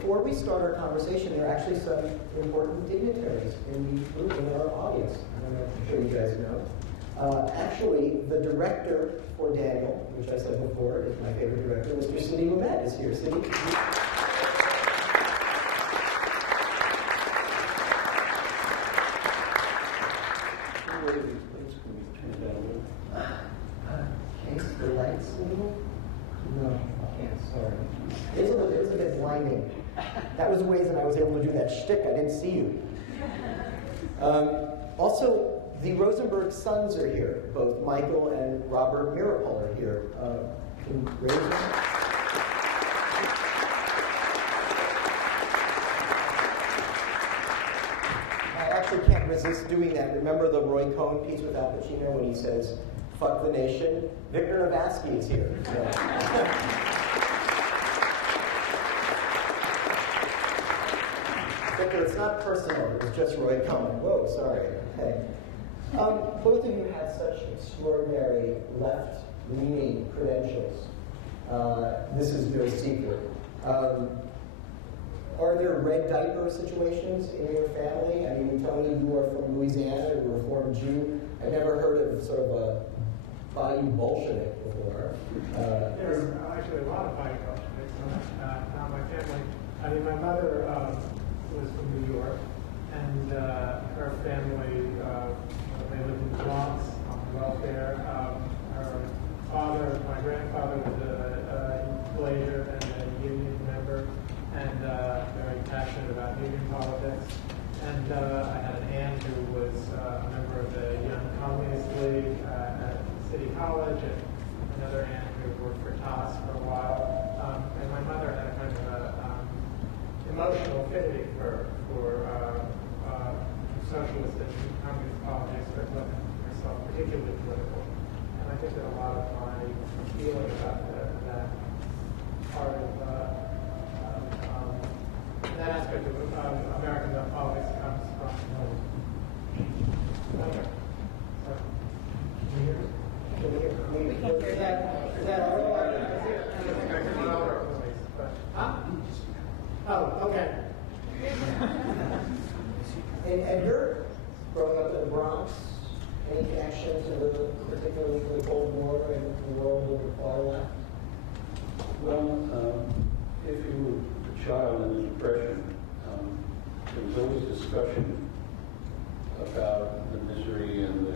before we start our conversation, there are actually some important dignitaries in the group, in our audience. I'm sure you guys know. Actually, the director for Daniel, which I said before is my favorite director, Mr. Sidney Lumet is here. Sidney. Case the lights a little? No, I can't, sorry. It was a bit blinding. That was the reason I was able to do that shtick. I didn't see you. Also, the Rosenberg sons are here. Both Michael and Robert Mirapol are here. Can you raise them? I actually can't resist doing that. Remember the Roy Cohn piece with Al Pacino when he says, "Fuck the nation"? Victor Navatsky is here. Victor, it's not personal. It was just Roy Cohn. Whoa, sorry. Okay. Both of you had such extraordinary left-leaning credentials. This is no secret. Are there red diaper situations in your family? I mean, Tony, you are from Louisiana, you're a Reformed Jew. I've never heard of sort of a Bayou Bolshevik before. There's actually a lot of Bayou Bolsheviks. Not my family. I mean, my mother was from New York, and her family, they lived in the Bronx on welfare. Her father, my grandfather, was a Glacier and a union member, and very passionate about union politics. And I had an aunt who was a member of the Young Communist League at City College, and another aunt who worked for TAS for a while. And my mother had a kind of emotional affinity for socialist and communist politics, but wasn't herself particularly political. And I think that a lot of my feeling about that part of that aspect of American politics comes from We can hear that. Is that all right? Huh? Oh, okay. And you're growing up in the Bronx. Any connection to particularly to the Cold War and the world of the far left? Well, if you were a child in the Depression, there was always discussion about the misery and the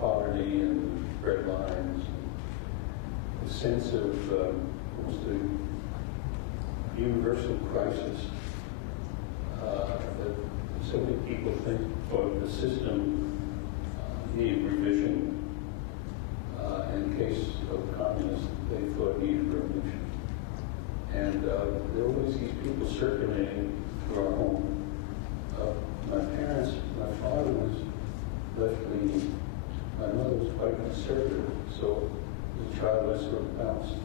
poverty and the red lines, the sense of almost a universal crisis that so many people thought the system needed revision. In case of communists, they thought needed revolution. And there were always these people circulating through our home. My parents, my father was left-leaning. My mother was quite conservative. So as a child, I sort of bounced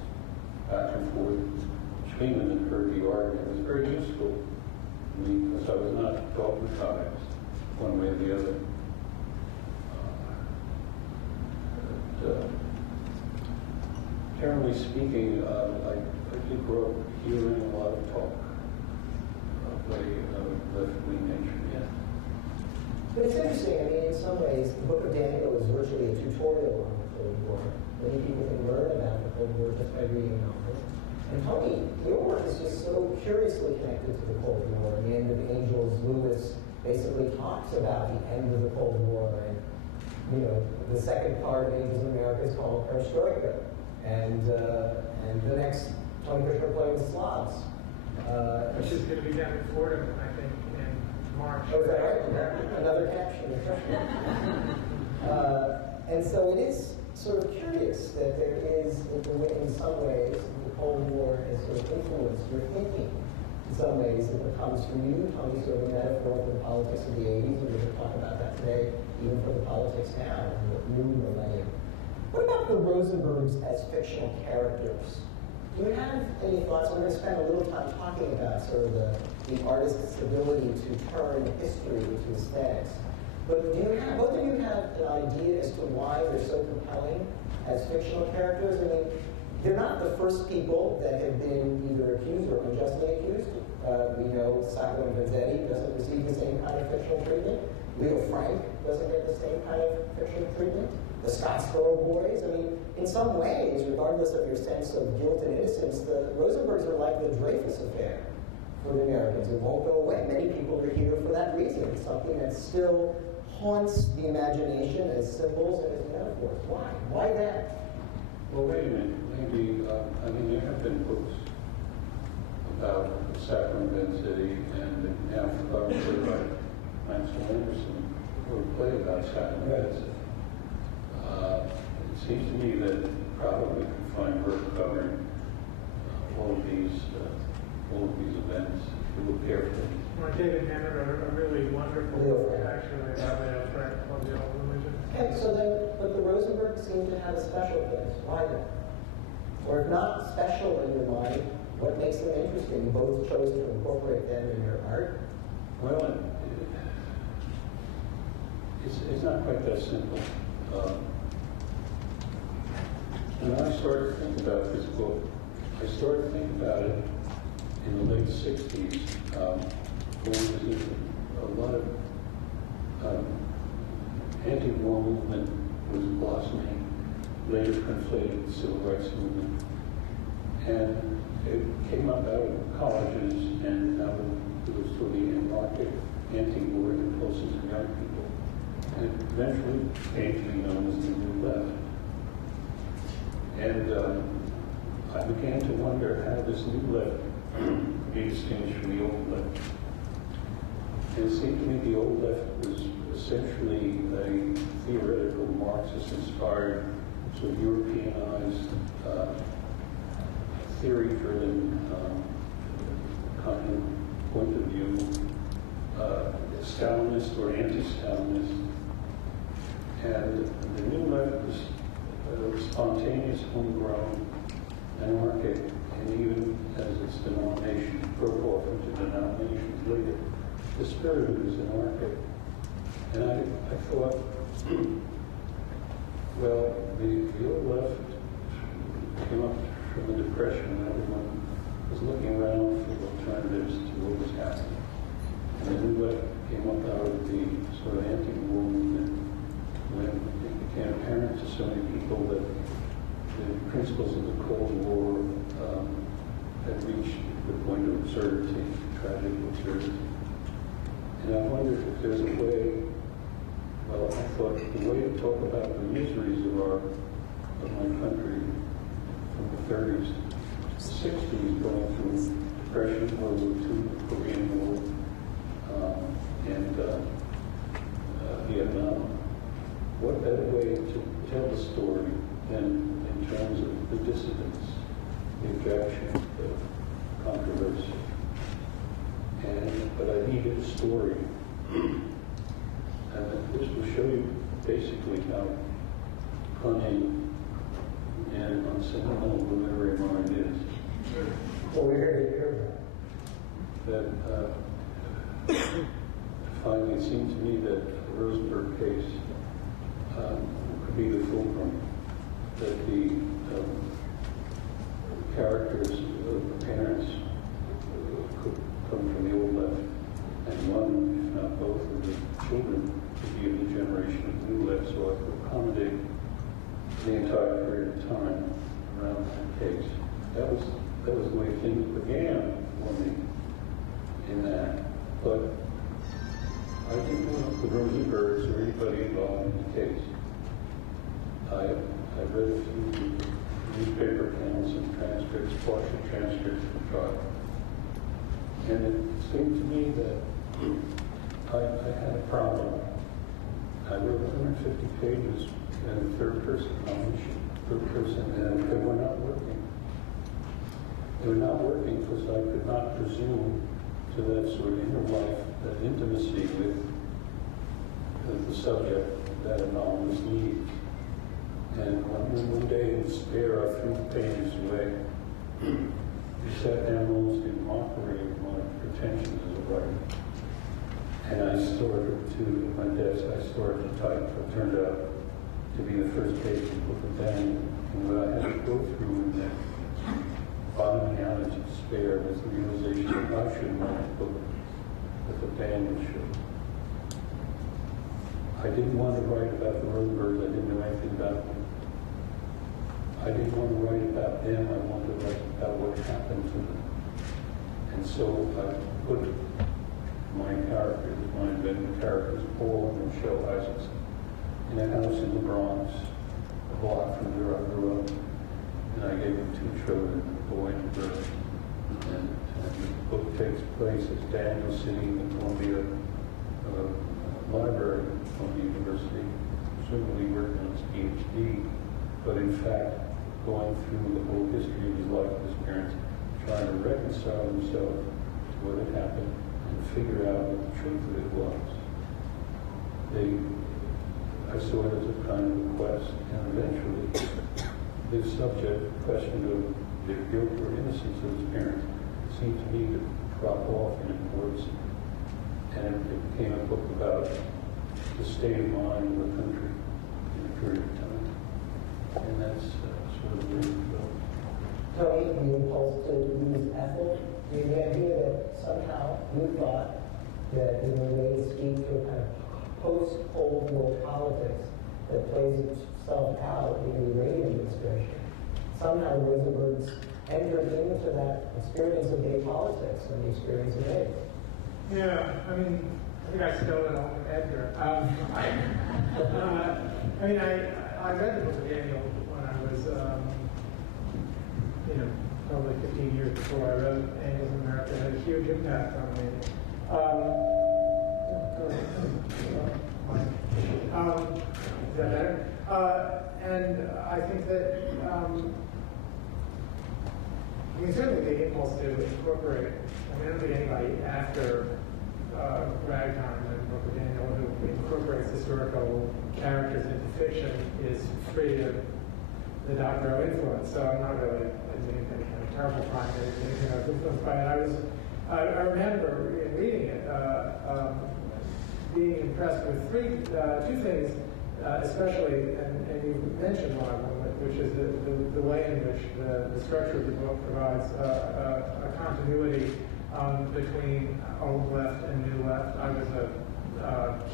back and forth between them and heard the argument. It was very useful to me because I was not dogmatized one way or the other. Generally speaking, I did grow up hearing a lot of talk of a left-wing nature, yeah. But it's interesting, I mean, in some ways, the Book of Daniel is virtually a tutorial on the Cold War. Many people can learn about the Cold War just by reading novels. And Tony, your work is just so curiously connected to the Cold War. In the End of Angels, Lewis basically talks about the end of the Cold War, and the second part of Angels in America is called Perestroika, and the next Tony Kushner play with Slavs, which is going to be down in Florida, I think, in March. Oh, is that right? Another caption. And so it is sort of curious that there is, in some ways, the Cold War has sort of influenced your thinking. In some ways, it comes from you. Tony's sort of a metaphor for the politics of the 80s, and we're going to talk about that today, even for the politics now, in the new millennium. What about the Rosenbergs as fictional characters? Do you have any thoughts? We're going to spend a little time talking about sort of the artist's ability to turn history into aesthetics. But do you have, both of you have an idea as to why they're so compelling as fictional characters? I mean, They're not the first people that have been either accused or unjustly accused. We know Sacco and Vanzetti doesn't receive the same kind of fictional treatment. Leo Frank doesn't get the same kind of fictional treatment. The Scottsboro boys. I mean, in some ways, regardless of your sense of guilt and innocence, the Rosenbergs are like the Dreyfus affair for the Americans. It won't go away. Many people are here for that reason. It's something that still haunts the imagination as symbols and as metaphors. Why? Why that? Well, wait a minute. Maybe, I mean, there have been books about Sacco and Vanzetti, and now forgotten by Maxwell Anderson, or a play about Sacco and Vanzetti. It seems to me that probably could find work covering all of these events if you look carefully. Well, David Hannett are really wonderful book, actually, about the abstract of the old religion. And so then, but the Rosenbergs seem to have a special place. Why then? Or if not special in your mind, what makes them interesting? You both chose to incorporate them in your art. Well, it's not quite that simple. When I started to think about this book, I started to think about it in the late 60s, when a lot of anti-war movement was blossoming, later conflated with the civil rights movement. And it came up out of colleges and out of the sort of the anarchic, anti-war impulses in young people. And it eventually came to be known as the New Left. And I began to wonder how this New Left could be distinguished from the Old Left. And it seemed to me the Old Left was essentially a theoretical, Marxist-inspired, sort of Europeanized, theory-driven kind of point of view, Stalinist or anti-Stalinist. And the New Left was spontaneous, homegrown, anarchic, and even as its denomination broke off into denominations later, the spirit of it was anarchic. And I thought, well, the Old Left came up from the Depression, and everyone was looking around for alternatives to what was happening. And the New Left came up out of the sort of anti-war movement when it became apparent to so many people that the principles of the Cold War had reached the point of absurdity, tragic absurdity. And I wondered if there's a way, well, I thought the way to talk about the miseries of my country from the 30s to the 60s, going through Depression, World War II, Korean War, and Vietnam. What better way to tell the story than in terms of the dissidents, the objection, the controversy? But I needed a story. And this will show you basically how cunning and unsentimental the literary mind is. Well, we're here to hear That finally it seemed to me that the Rosenberg case could be the fulcrum, that the characters of the parents could come from the Old Left, and one, if not both, of the children could be of the generation of the New Left, so I could accommodate the entire period of time around that case. That was the way things began for me in that. But I didn't know the Rosenbergs or anybody involved in the case. I read a few newspaper accounts and transcripts, partial transcripts from the trial. And it seemed to me that I had a problem. I wrote 150 pages in third person, and they were not working. They were not working because I could not presume to that sort of inner life, that intimacy with the subject that a novelist needs. And one day in despair, I threw the pages away. I sat down almost in mockery of my pretensions as a writer. And I started to, at my desk, I started to type. It turned out to to be the first page of the book of Daniel. And what I had to go through in that bottoming out of despair was the realization that I should write a book that the Daniel should. I didn't want to write about the Rosenbergs. I didn't know anything about them. I didn't want to write about them. I wanted to write about what happened to them. And so I put my characters, my invented characters, Paul and Michelle Isaacson, in a house in the Bronx, a block from where I grew up. And I gave them 2 children, a boy and a girl. And the book takes place as Daniel sitting in the Columbia Library from the university, presumably working on his PhD, but in fact going through the whole history of his life with his parents, trying to reconcile himself to what had happened and figure out what the truth of it was. I saw it as a kind of quest, and eventually the subject, question of the guilt or innocence of his parents, seemed to me to drop off in importance, and it became a book about the state of mind of the country in a period of time. And that's sort of where it goes. Tony, the impulse to use Ethel, the idea that somehow you thought that in a way to speak to a kind of post-Cold War politics that plays itself out in the Reagan administration, somehow Rosenbergs entered into that experience of gay politics and the experience of AIDS. Yeah, I mean, I think I stole it off of Edgar. I read the book of Daniel when I was, probably 15 years before I wrote Angels in America. It had a huge impact on me. Is that better? And I think that certainly the impulse to incorporate, I don't think anybody after Ragtime and Book of Daniel who incorporates historical characters into fiction is free of the Doctorow influence. So I'm not really admitting any kind of terrible crime or anything I was influenced by it. I remember in reading it being impressed with 2 things, especially, and you mentioned one of them, which is the way in which the structure of the book provides a continuity between old left and new left. I was a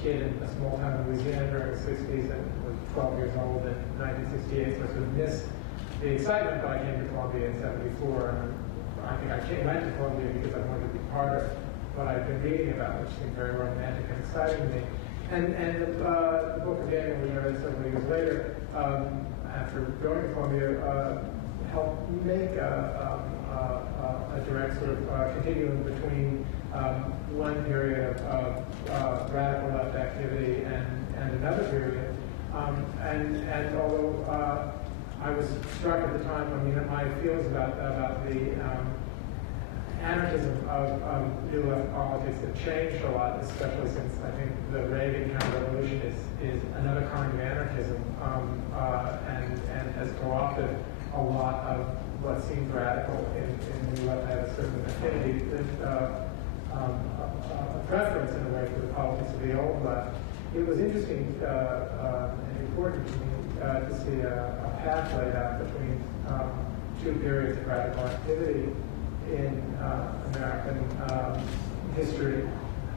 kid in a small town in Louisiana during the 60s and was 12 years old in 1968, so I sort of missed the excitement, but I came to Columbia in 74, and I think I went to Columbia because I wanted to be part of what I'd been reading about, which seemed very romantic and exciting to me. And the Book of Daniel, which I read several years later, after going to Columbia, helped make a direct sort of continuum between one period of radical left activity and another period. And although I was struck at the time, my feelings about the anarchism of new left politics have changed a lot, especially since I think the Reagan counter-revolution is another kind of anarchism and has co-opted a lot of what seems radical in new left. I have a certain affinity, a preference in a way for the politics of the old left. It was interesting and important to me to see a path laid out between 2 periods of radical activity in American history.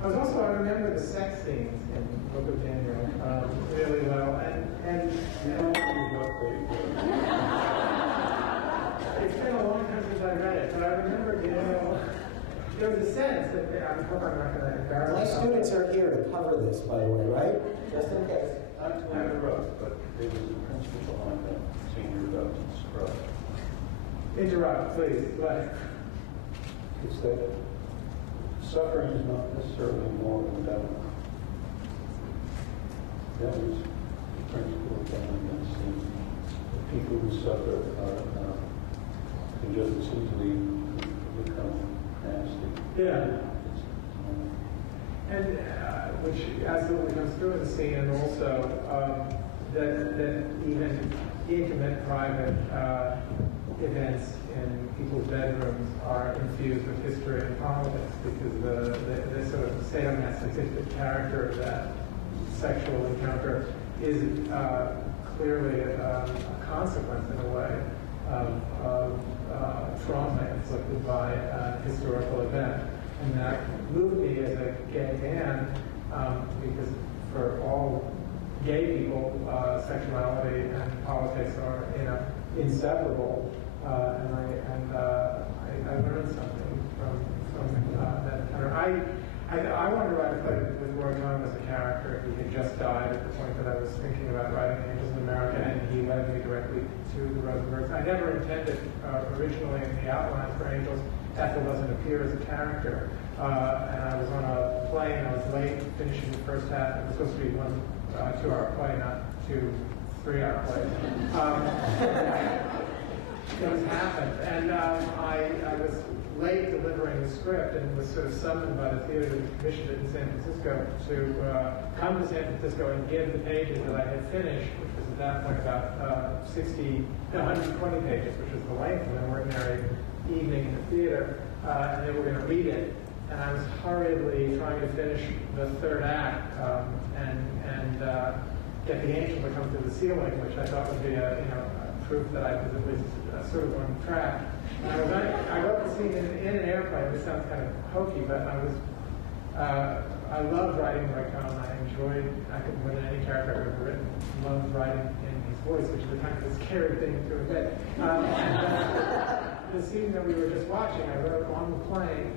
I remember the sex scenes in the Book of Daniel really well, and it's been a long time since I read it, but I remember there was a sense that I hope I'm not going to embarrass My myself. students are here to cover this, by the way, right? Just in case. Not to interrupt, but there was a principle behind that senior adults scrub. Interrupt, please. Go ahead. It's that suffering is not necessarily more than death. That was the principle behind that scene. The people who suffer can just as easily become nasty. Yeah. And which absolutely comes through in the scene, and also that even intimate, private events in people's bedrooms are infused with history and politics, because the sort of sadomasochistic character of that sexual encounter is clearly a consequence in a way of trauma inflicted by a historical event. And that moved me as a gay man, because for all gay people, sexuality and politics are, inseparable. And I learned something from that encounter. I wanted to write a play with Roy Cohn as a character. He had just died at the point that I was thinking about writing Angels in America, and he led me directly to the Rosenbergs. I never intended originally in the outline for Angels, Ethel doesn't appear as a character. And I was on a plane, and I was late finishing the first half. It was supposed to be one 2-hour play, not 2 3-hour plays. Things happened, and I was late delivering the script and was sort of summoned by the theater that commissioned it in San Francisco to come to San Francisco and give the pages that I had finished, which was at that point about 120 pages, which was the length of an ordinary evening in the theater, and they were going to read it. And I was hurriedly trying to finish the third act and get the angel to come through the ceiling, which I thought would be a proof that I was at least sort of on track. And I wrote the scene in an airplane. This sounds kind of hokey, but I loved writing Roy Cohn. I could more than any character I've ever written, loved writing in his voice, which is a kind of a scary thing to admit. The scene that we were just watching, I wrote on the plane.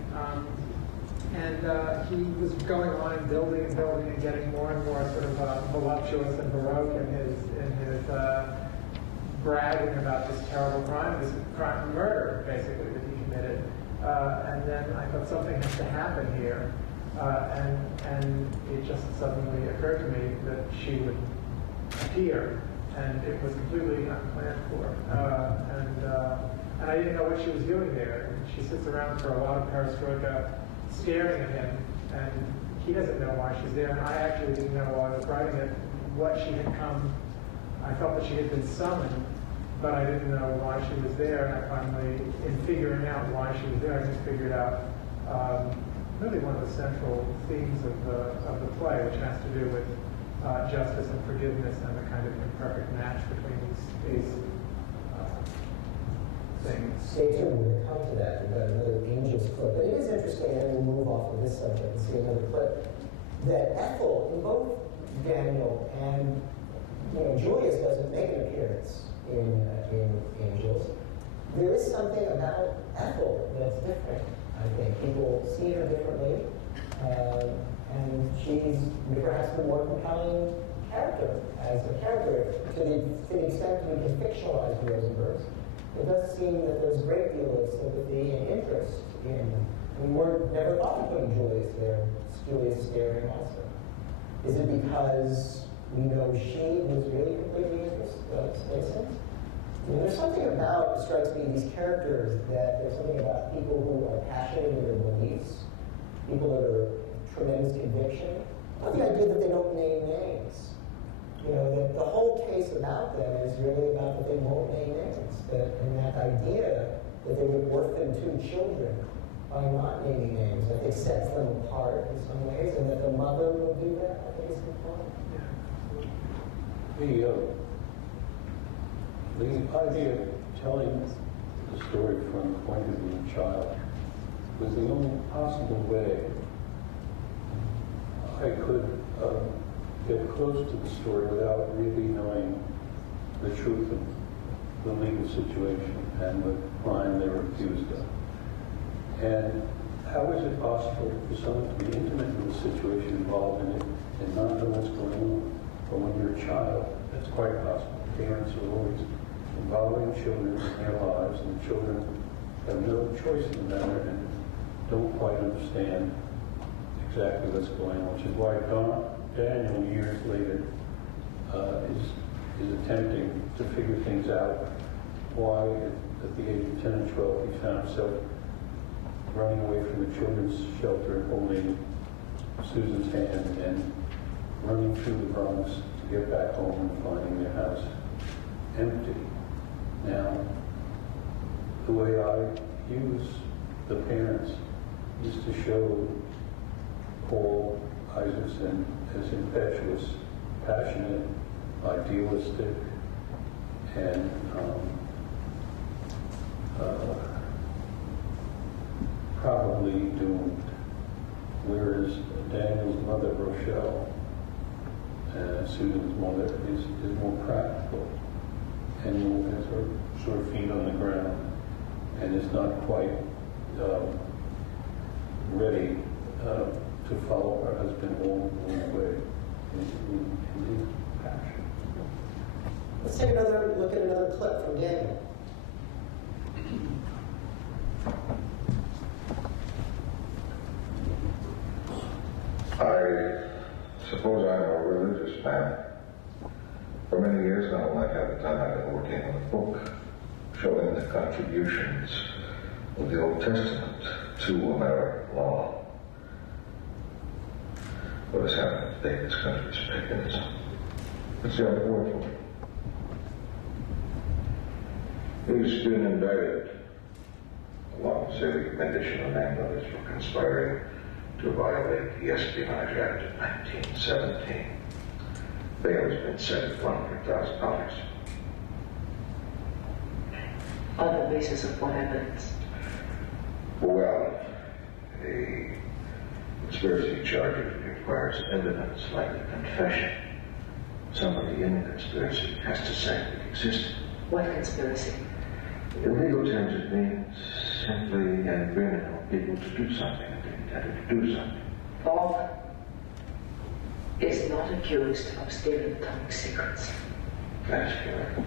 And he was going on and building and getting more and more sort of voluptuous and baroque in his bragging about this terrible crime, murder, basically, that he committed. And then I thought something has to happen here. And it just suddenly occurred to me that she would appear, and it was completely unplanned for. And I didn't know what she was doing there. And she sits around for a lot of perestroika, staring at him, and he doesn't know why she's there, and I actually didn't know while I was writing it what she had come. I felt that she had been summoned, but I didn't know why she was there, and I finally, in figuring out why she was there, I just figured out really one of the central themes of the play, which has to do with justice and forgiveness and the kind of imperfect match between these things. Stay tuned, we're going to come to that. We've got another Angels clip. But it is interesting, and then we'll move off of this subject and see another clip, that Ethel, in both Daniel and Julius doesn't make an appearance in Angels. There is something about Ethel that's different, I think. People see her differently, and she's perhaps the more compelling character as a character. To the extent we can fictionalize the Rosenbergs, it does seem that there's a great deal of sympathy and interest in. We never thought of putting Julius there. Julius staring also. Is it because we know she was really completely innocent? There's something about, it strikes me, these characters, that there's something about people who are passionate in their beliefs, people that are tremendous conviction. Not the idea that they don't name names. That the whole case about them is really about that they won't name names. And that idea that they would orphan 2 children by not naming names, I think sets them apart in some ways, and that the mother will do that, I think is important. The idea of telling the story from the point of view of a child was the only possible way I could get close to the story without really knowing the truth of the legal situation and the crime they were accused of. And how is it possible for someone to be intimate with the situation involved in it and not know what's going on? But when you're a child, that's quite possible. Parents are always involving children in their lives, and children have no choice in the matter and don't quite understand exactly what's going on, which is why Daniel, years later, is attempting to figure things out. Why, at the age of 10 and 12, he found himself running away from the children's shelter, holding Susan's hand, and running through the Bronx to get back home and finding their house empty. Now, the way I use the parents is to show Paul Isaacson as impetuous, passionate, idealistic, and probably doomed. Whereas Daniel's mother, Rochelle, Susan's mother, is more practical and has her sort of feet on the ground and is not quite ready to follow her husband all the way in his passion. Let's take another look at another clip from Daniel. I suppose I'm a religious man. For many years now, I've had the time I've been working on a book showing the contributions of the Old Testament to American law. What has happened today in this country is paganism. It's the other word for it. He's been indicted, along with Sadie Mendish and the Mann brothers, for conspiring to violate the Espionage Act of 1917. Bail has been set at $100,000. On the basis of what evidence? Well, a conspiracy charge requires evidence like a confession. Somebody in the conspiracy has to say it existed. What conspiracy? In legal terms, it means simply an agreement on people to do something if they intended to do something. Bob is not accused of stealing atomic secrets. That's correct.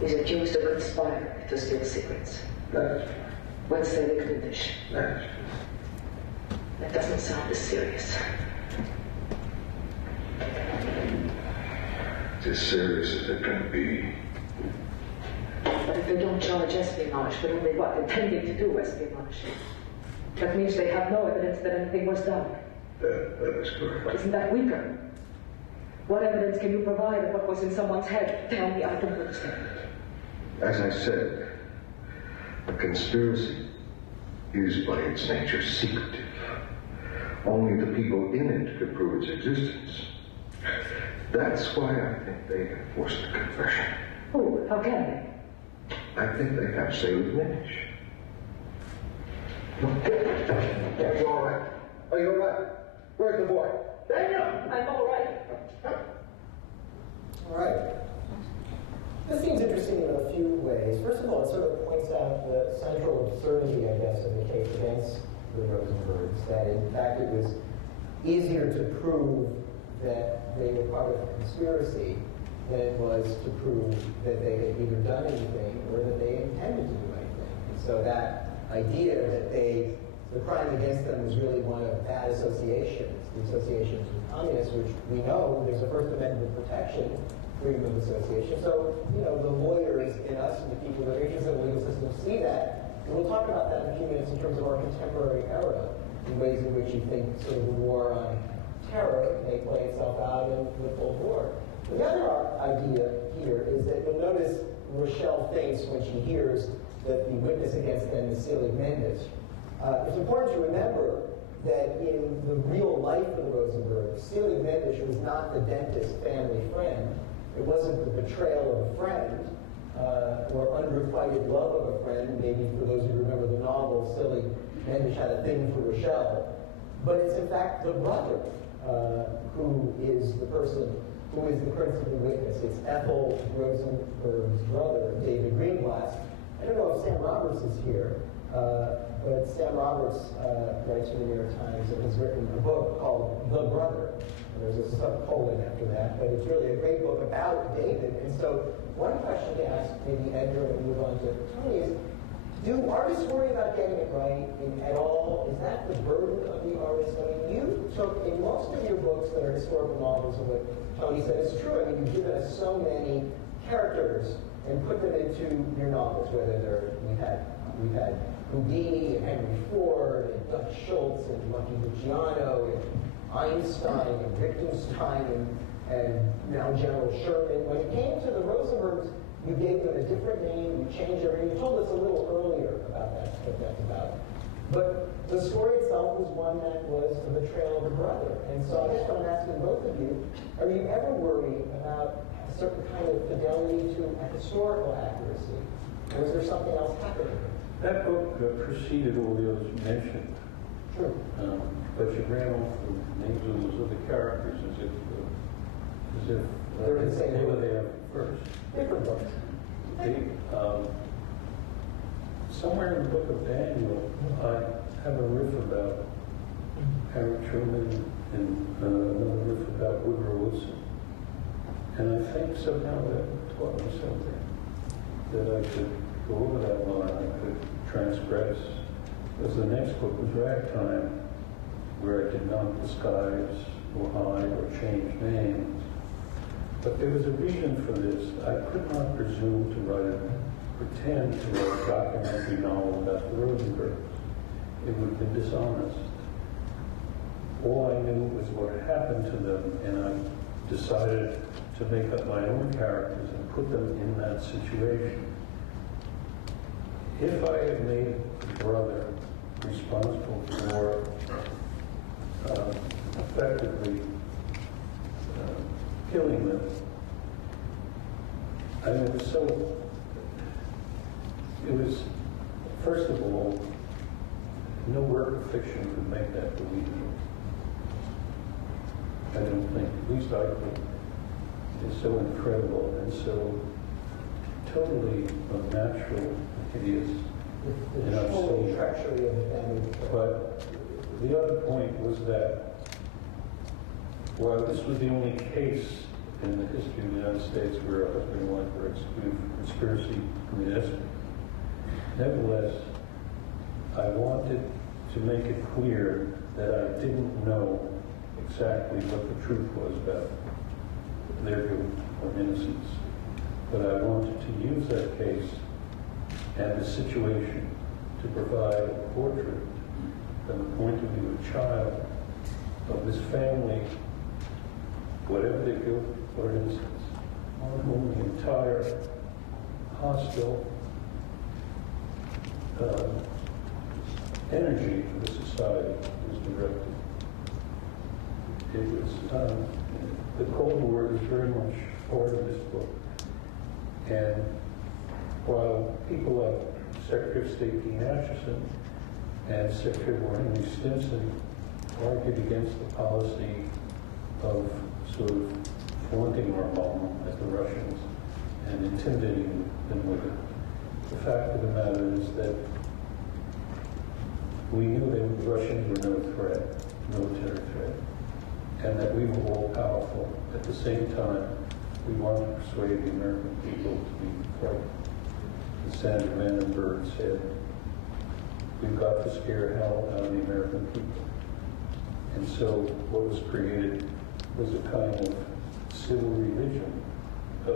He's accused of conspiring to steal secrets. That's correct. What's the condition? That's correct. That doesn't sound as serious. It's as serious as it can be. But if they don't charge espionage, but only what? Intending to do espionage. That means they have no evidence that anything was done. That is correct. Isn't that weaker? What evidence can you provide of what was in someone's head? Tell me, I don't understand. As I said, a conspiracy is by its nature secretive. Only the people in it could prove its existence. That's why I think they have forced a confession. Oh, how can they? I think they have Sailor Minish. Are you all right? Are you all right? Where's the boy? Daniel, I'm all right. All right. This seems interesting in a few ways. First of all, it sort of points out the central absurdity, I guess, of the case against the Rosenbergs, that in fact it was easier to prove that they were part of a conspiracy than it was to prove that they had either done anything or that they intended to do anything. And so that idea that the crime against them was really one of bad associations, the associations with communists, which we know there's a First Amendment protection, freedom of association. So, the lawyers in us and the people that are interested in the legal system see that. And we'll talk about that in a few minutes in terms of our contemporary era, in ways in which you think sort of the war on terror may play itself out in the Cold War. The other idea here is that you'll notice Rochelle thinks when she hears that the witness against them is Selig Mendes. It's important to remember that in the real life of the Rosenbergs, Selig Mendes was not the dentist family friend. It wasn't the betrayal of a friend or unrequited love of a friend. Maybe for those who remember the novel, Selig Mendes had a thing for Rochelle. But it's in fact the brother who is the person who is the principal witness. It's Ethel Rosenberg's brother, David Greenblatt. I don't know if Sam Roberts is here, but Sam Roberts writes for the New York Times and has written a book called The Brother. And there's a subcolon after that, but it's really a great book about David. And so one question to ask maybe Edgar and move on to Tony is, do artists worry about getting it right at all? Is that the burden of the artist? I mean, you took, in most of your books that are historical novels, and what Tony said is true. I mean, you've given us so many characters and put them into your novels, whether we've had Houdini and Henry Ford and Dutch Schultz and Lucky Luciano and Einstein and Wittgenstein and now General Sherman. When it came to the Rosenbergs, you gave them a different name, you changed everything. You told us a little earlier about that, what that's about. But the story itself was one that was a betrayal of a brother. And so I guess what I'm asking both of you, are you ever worried about a certain kind of fidelity to a historical accuracy? Or is there something else happening? That book preceded all the others you mentioned. True. But you ran off the names of those other characters as if They're the same they were book. there first. Different books. Somewhere in the book of Daniel, I have a riff about Harry Truman and another riff about Woodrow Wilson. And I think somehow that taught me something, that I could go over that line, I could transgress. Because the next book was Ragtime, where I did not disguise or hide or change names. But there was a reason for this. I could not presume to pretend to write a documentary novel about the Rosenbergs. It would have been dishonest. All I knew was what had happened to them, and I decided to make up my own characters and put them in that situation. If I had made a brother responsible for effectively killing them, I mean, it was, first of all, no work of fiction could make that believable. I don't think, at least I could. It's so incredible and so totally unnatural, hideous, and Total obscene. treachery of the family. But the other point was that while this was the only case in the history of the United States where a husband and wife were excluded for conspiracy to commit espionage, nevertheless, I wanted to make it clear that I didn't know exactly what the truth was about their guilt or innocence. But I wanted to use that case and the situation to provide a portrait from the point of view of a child of this family, whatever their guilt or innocence, on whom the entire hostile energy of the society was directed. It was, the Cold War is very much part of this book. And while people like Secretary of State Dean Acheson and Secretary of War Henry Stimson argued against the policy of sort of flaunting our bomb at the Russians and intimidating them with it, the fact of the matter is that we knew that the Russians were no threat, military threat, and that we were all powerful. At the same time, we wanted to persuade the American people to be frightened. As Senator Vandenberg said, we've got to scare hell out of the American people. And so what was created was a kind of civil religion, a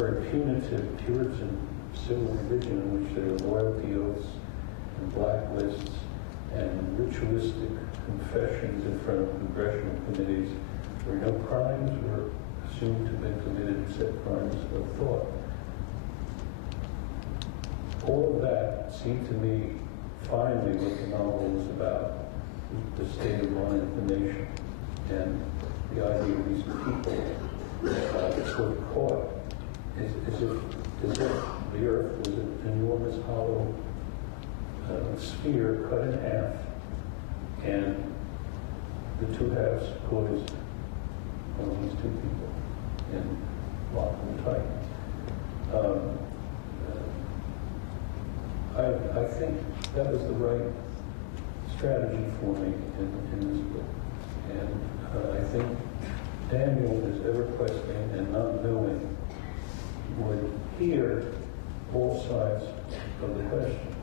very punitive Puritan civil religion in which there were loyalty oaths and blacklists and ritualistic confessions in front of congressional committees where no crimes were assumed to have been committed except crimes of thought. All of that seemed to me finally what the novel was about, the state of mind of the nation and the idea of these people sort of caught as if the earth was an enormous hollow sphere cut in half, and the two halves poised on these two people and locked them tight. I think that was the right strategy for me in this book. And I think Daniel is ever questioning and not knowing would hear all sides of the question.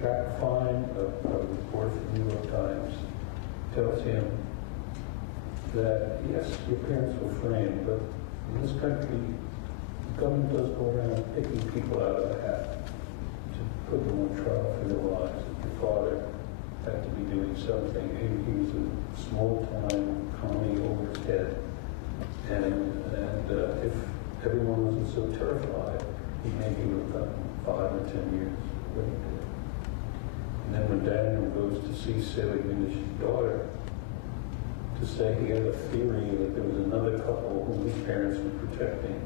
Jack Fine, a report from the New York Times, tells him that, yes, your parents were framed, but in this country, the government does go around picking people out of the hat to put them on trial for their lives. Your father had to be doing something. He was a small-time commie over his head. And if everyone wasn't so terrified, he maybe would have gotten 5 or 10 years. What he did. And then when Daniel goes to see Seligman's daughter, to say he had a theory that there was another couple whom his parents were protecting,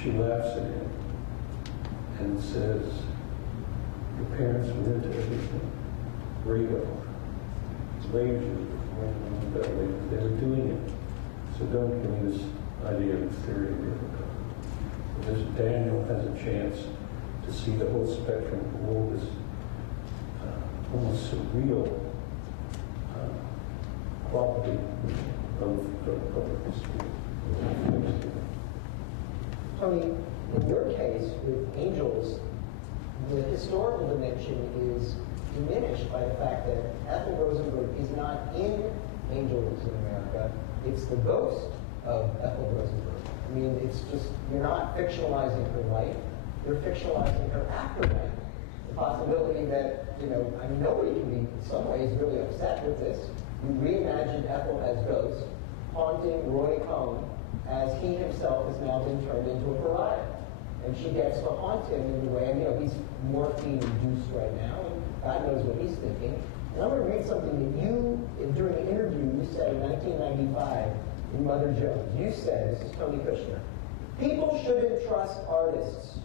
she laughs at him and says, your parents were into everything. Radar, lasers, they were doing it. So don't give me this idea of theory of miracle. Because Daniel has a chance to see the whole spectrum of all this almost surreal quality of history. Tony, in your case with angels, the historical dimension is diminished by the fact that Ethel Rosenberg is not in Angels in America. It's the ghost of Ethel Rosenberg. I mean, it's just, you're not fictionalizing her life, you're fictionalizing her afterlife. The possibility that, I mean, nobody can be, in some ways, really upset with this. You reimagined Ethel as ghost, haunting Roy Cohn as he himself has now been turned into a pariah. And she gets to haunt him in the way, he's morphine-induced right now, and God knows what he's thinking. And I'm going to read something that you, during an interview you said in 1995 in Mother Jones. You said, this is Tony Kushner, people shouldn't trust artists,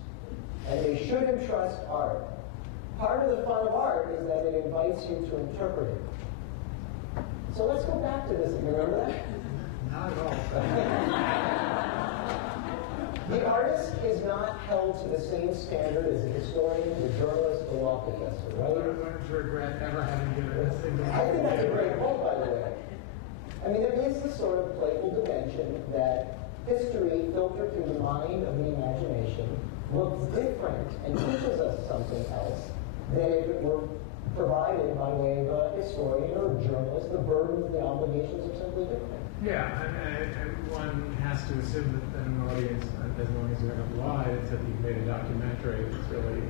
and they shouldn't trust art. Part of the fun of art is that it invites you to interpret it. So let's go back to this. You remember that? Not at all. The artist is not held to the same standard as the historian, the journalist, the law professor, right? I learned to regret ever having given a single. I think that's a great quote, by the way. I mean, there is this sort of playful dimension that history, filtered through the mind of the imagination, looks different and teaches us something else than if it were provided by way of a historian or a journalist. The burdens, the obligations are simply different. Yeah, and one has to assume that an audience, as long as you haven't lied, except you've made a documentary that's really,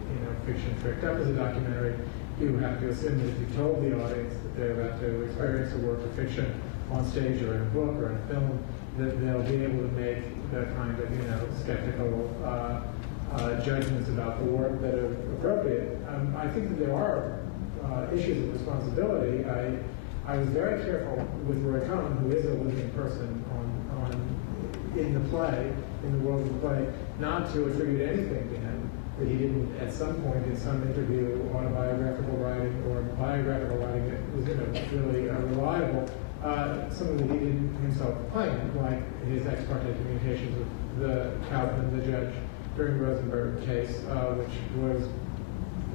fiction tricked up as a documentary, you have to assume that if you told the audience that they're about to experience a work of fiction on stage or in a book or in a film, that they'll be able to make the kind of, skeptical judgments about the work that are appropriate. I think that there are issues of responsibility. I was very careful with Roy Cohn, who is a living person in the play, in the world of the play, not to attribute anything to him that he didn't, at some point in some interview, autobiographical writing or biographical writing that was really reliable, something that he didn't himself claim, like his ex parte communications with the Kaufman, the judge, during the Rosenberg case, which was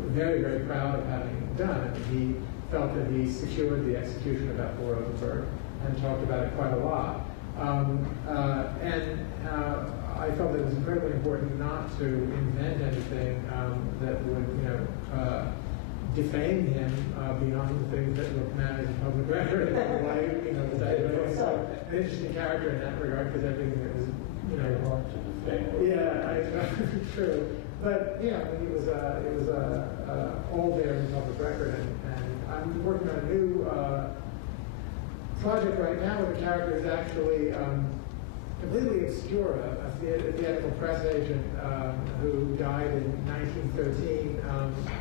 very, very proud of having done. He felt that he secured the execution of Ethel Rosenberg and talked about it quite a lot. I felt that it was incredibly important not to invent anything that would, defame him beyond the things that were matters of public record. Like, that was an interesting character in that regard, because everything that was, hard to defame. Yeah, true. But it was all there in the public record, and I'm working on a new project right now where the character is actually completely obscure. A theatrical press agent who died in 1913,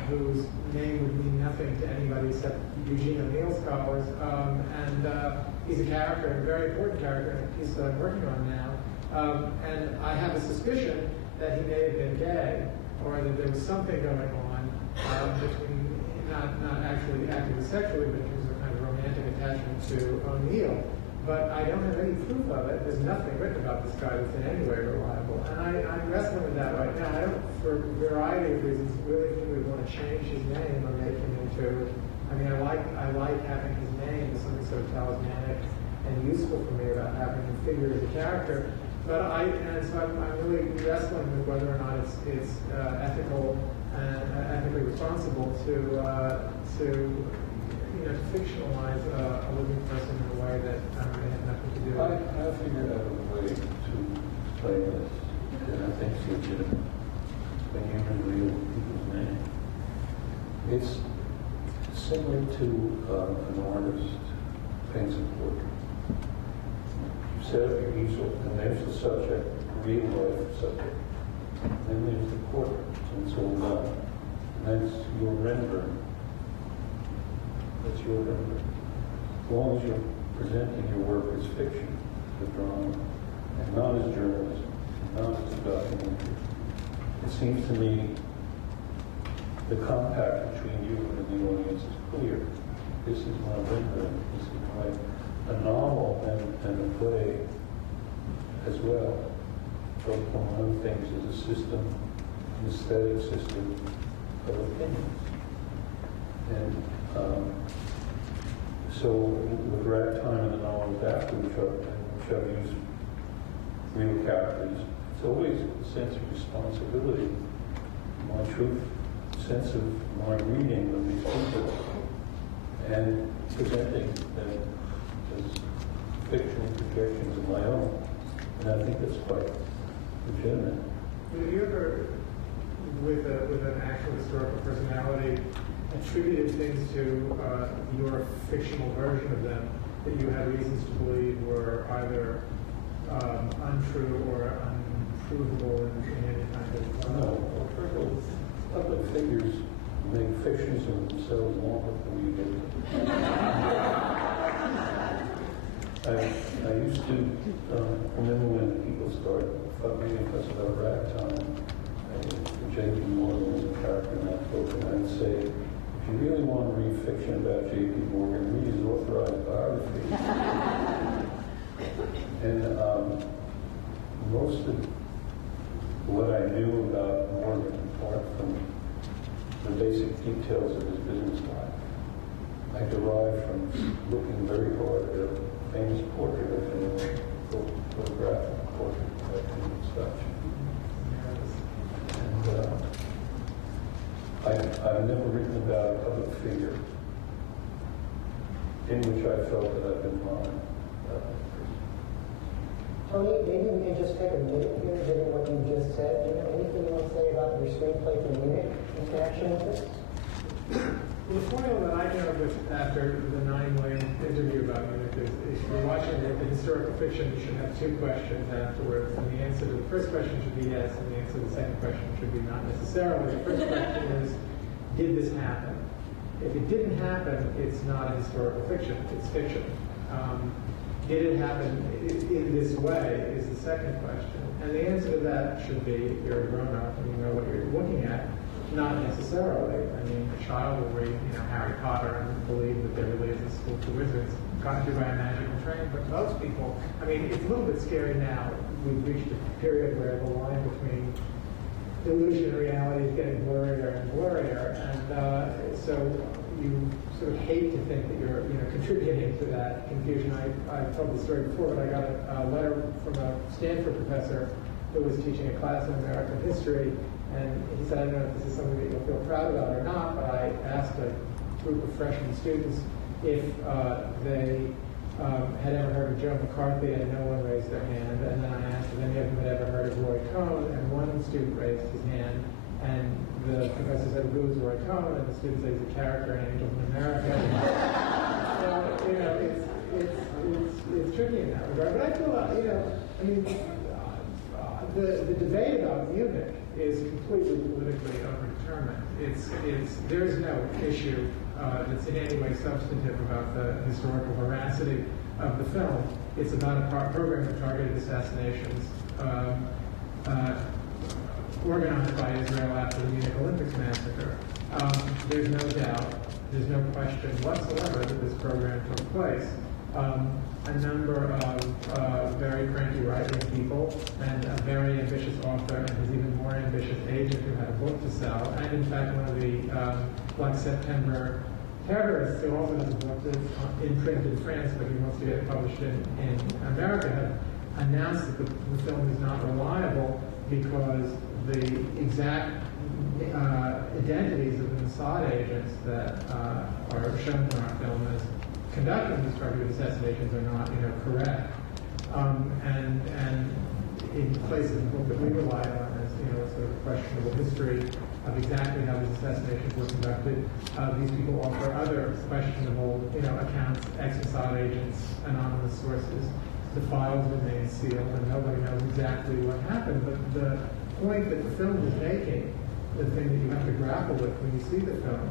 whose name would mean nothing to anybody except Eugene O'Neill scholars, and he's a character, a very important character in a piece that I'm working on now. And I have a suspicion that he may have been gay, or that there was something going on between, not actually acting sexually, but in terms of a kind of romantic attachment to O'Neill. But I don't have any proof of it. There's nothing written about this guy that's in any way reliable. And I'm wrestling with that right now. I don't, for a variety of reasons, really want to change his name or make him into, I like having his name as something sort of talismanic and useful for me about having him figure as a character. But so I'm really wrestling with whether or not it's ethical and ethically responsible to fictionalize a living person in a way that may have nothing to do with it. I figured out a way to explain this, and I think it's legitimate. When you reveal people's name, it's similar to an artist paints a portrait. You set up your easel, and there's the subject, real life subject. Then there's the portrait, and it's all done. And that's your rendering. That's your work. As long as you're presenting your work as fiction, the drama, and not as journalism, not as a documentary. It seems to me the compact between you and the audience is clear. This is my rendering. This is my a novel and a play as well. Both among other things is a system, an aesthetic system of opinions. And so with ragtime and the novels after which I've used real characters, it's always a sense of responsibility, my true sense of my reading of these people and presenting them as fictional projections of my own. And I think that's quite legitimate. Have you ever, with an actual historical personality, attributed things to your fictional version of them that you had reasons to believe were either untrue or unprovable in any kind of... No, first of all, public figures make fictions of themselves long before you get them. I used to remember when people started fucking with us about ragtime. J.P. Morgan was a character in that book, and I'd say, if you really want to read fiction about J.P. Morgan, read his authorized biography. And most of what I knew about Morgan, apart from the basic details of his business life, I derived from looking very hard at a famous portrait of him, photographic portrait of him and such. And I've never written about a public figure in which I felt that I've been wrong. Tony, maybe we can just take a minute here, given what you just said. Do you have anything you want to say about your screenplay for Munich in connection with this? The formula that I came up with after the 9 million interview about Munich is if you're watching the historical fiction, you should have 2 questions afterwards. And the answer to the first question should be yes, and the answer to the second question should be not necessarily. The first question is, did this happen? If it didn't happen, it's not a historical fiction, it's fiction. Did it happen in this way is the second question. And the answer to that should be, if you're a grown-up and you know what you're looking at, not necessarily. I mean, a child will read, Harry Potter and believe that there really is a school for wizards gone through by a magical train. But most people, it's a little bit scary now. We've reached a period where the line between illusion and reality is getting blurrier and blurrier. And so you sort of hate to think that you're, contributing to that confusion. I've told the story before, but I got a letter from a Stanford professor who was teaching a class in American history. And he said, I don't know if this is something that you'll feel proud about or not, but I asked a group of freshman students if they had ever heard of Joe McCarthy, and no one raised their hand. And then I asked if any of them had ever heard of Roy Cohn, and one student raised his hand. And the professor said, who is Roy Cohn? And the student said, he's a character in Angels in America. So, it's tricky in that regard. But I feel, the debate about Munich is completely politically overdetermined. There is no issue that's in any way substantive about the historical veracity of the film. It's about a program of targeted assassinations organized by Israel after the Munich Olympics massacre. There's no doubt, there's no question whatsoever that this program took place. A number of very cranky right-wing people and a very ambitious author and his even more ambitious agent who had a book to sell, and in fact one of the Black September terrorists who also has a book that's in print in France but he wants to get it published in America, have announced that the film is not reliable because the exact identities of the Mossad agents that are shown in our film as conducting these targeted assassinations are not, correct. And in places in the book that we relied on as, sort of questionable history of exactly how these assassinations were conducted, these people offer other questionable, accounts, ex-Mossad agents, anonymous sources. The files remain sealed, and nobody knows exactly what happened. But the point that the film is making, the thing that you have to grapple with when you see the film,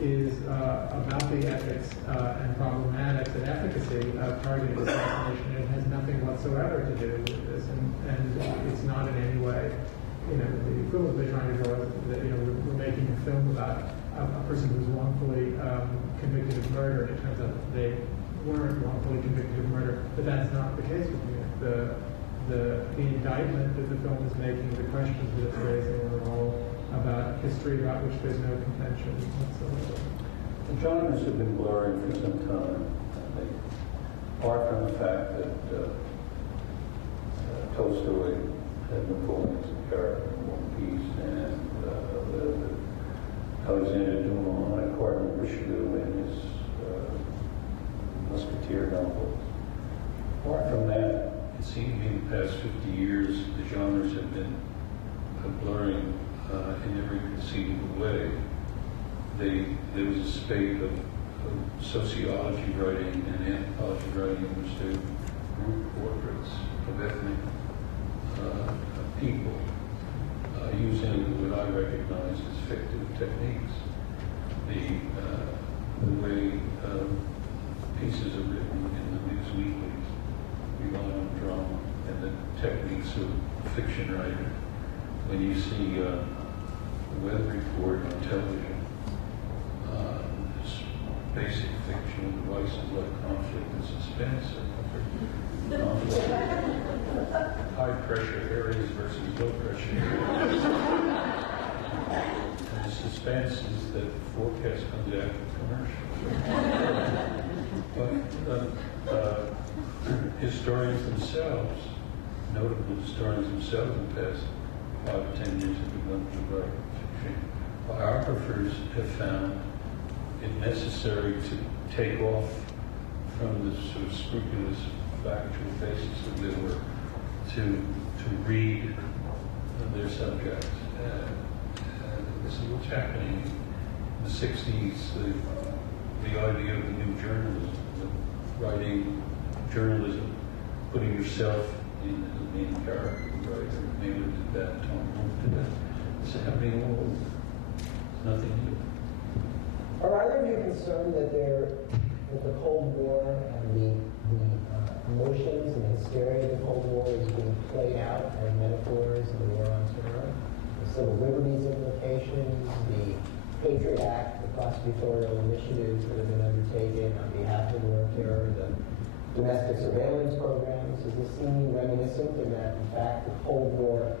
is about the ethics and problematics and efficacy of targeted assassination. It has nothing whatsoever to do with this, and it's not in any way, the equivalent they're trying to draw is that, we're making a film about a person who's wrongfully convicted of murder, and it turns out that they weren't wrongfully convicted of murder, but that's not the case with me. The indictment that the film is making, the questions that it's raising are all about history about which there's no contention whatsoever. The genres have been blurring for some time. Apart from the fact that Tolstoy had Napoleon as a character in One Piece, and Alexander Dumas had Cardinal Richelieu in his Musketeer novels. Apart from that, it seems to me in the past 50 years, the genres have been blurring in every conceivable way. There was a spate of sociology writing and anthropology writing in which they group portraits of ethnic people using what I recognize as fictive techniques. The way pieces are written in the news weeklies rely on drama and the techniques of fiction writing. When you see the weather report on television, this basic fictional devices like conflict and suspense, high pressure areas versus low pressure areas. And the suspense is that the forecast comes after the commercial. But historians themselves, notable historians themselves in the past 5 or 10 years have begun to write fiction. Biographers have found it necessary to take off from the sort of scrupulous factual basis of their work to read their subjects. This is what's happening in the 60s, the idea of the new journalism, writing journalism, putting yourself in the main character, right? Mailer did that, Tom Wolfe did that. It's happening all over. Nothing new. Are either of you concerned that the Cold War and the emotions and the hysteria of the Cold War is being played out as metaphors of the war on terror? The civil liberties implications, the Patriot Act, the prosecutorial initiatives that have been undertaken on behalf of the war on terror, the domestic surveillance programs, does this seem reminiscent in that, in fact, the Cold War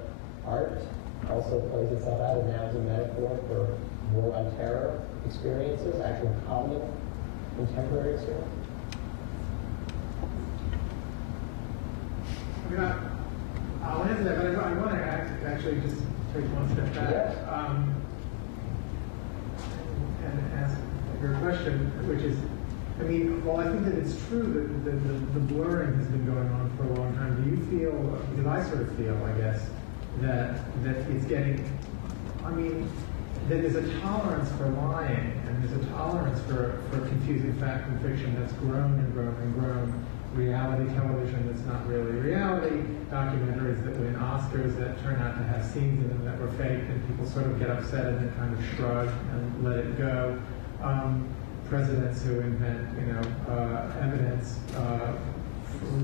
art also plays itself out and now as a metaphor for war on terror experiences, actual common contemporary experience? I'll answer that, but I want to actually just take one step back. Yes. And ask your question, which is, I think that it's true that the blurring has been going on for a long time. Do you feel, because I sort of feel, I guess, that it's getting, that there's a tolerance for lying, and there's a tolerance for confusing fact and fiction that's grown and grown and grown. Reality television that's not really reality, documentaries that win Oscars that turn out to have scenes in them that were fake, and people sort of get upset and then kind of shrug and let it go. Presidents who invent, evidence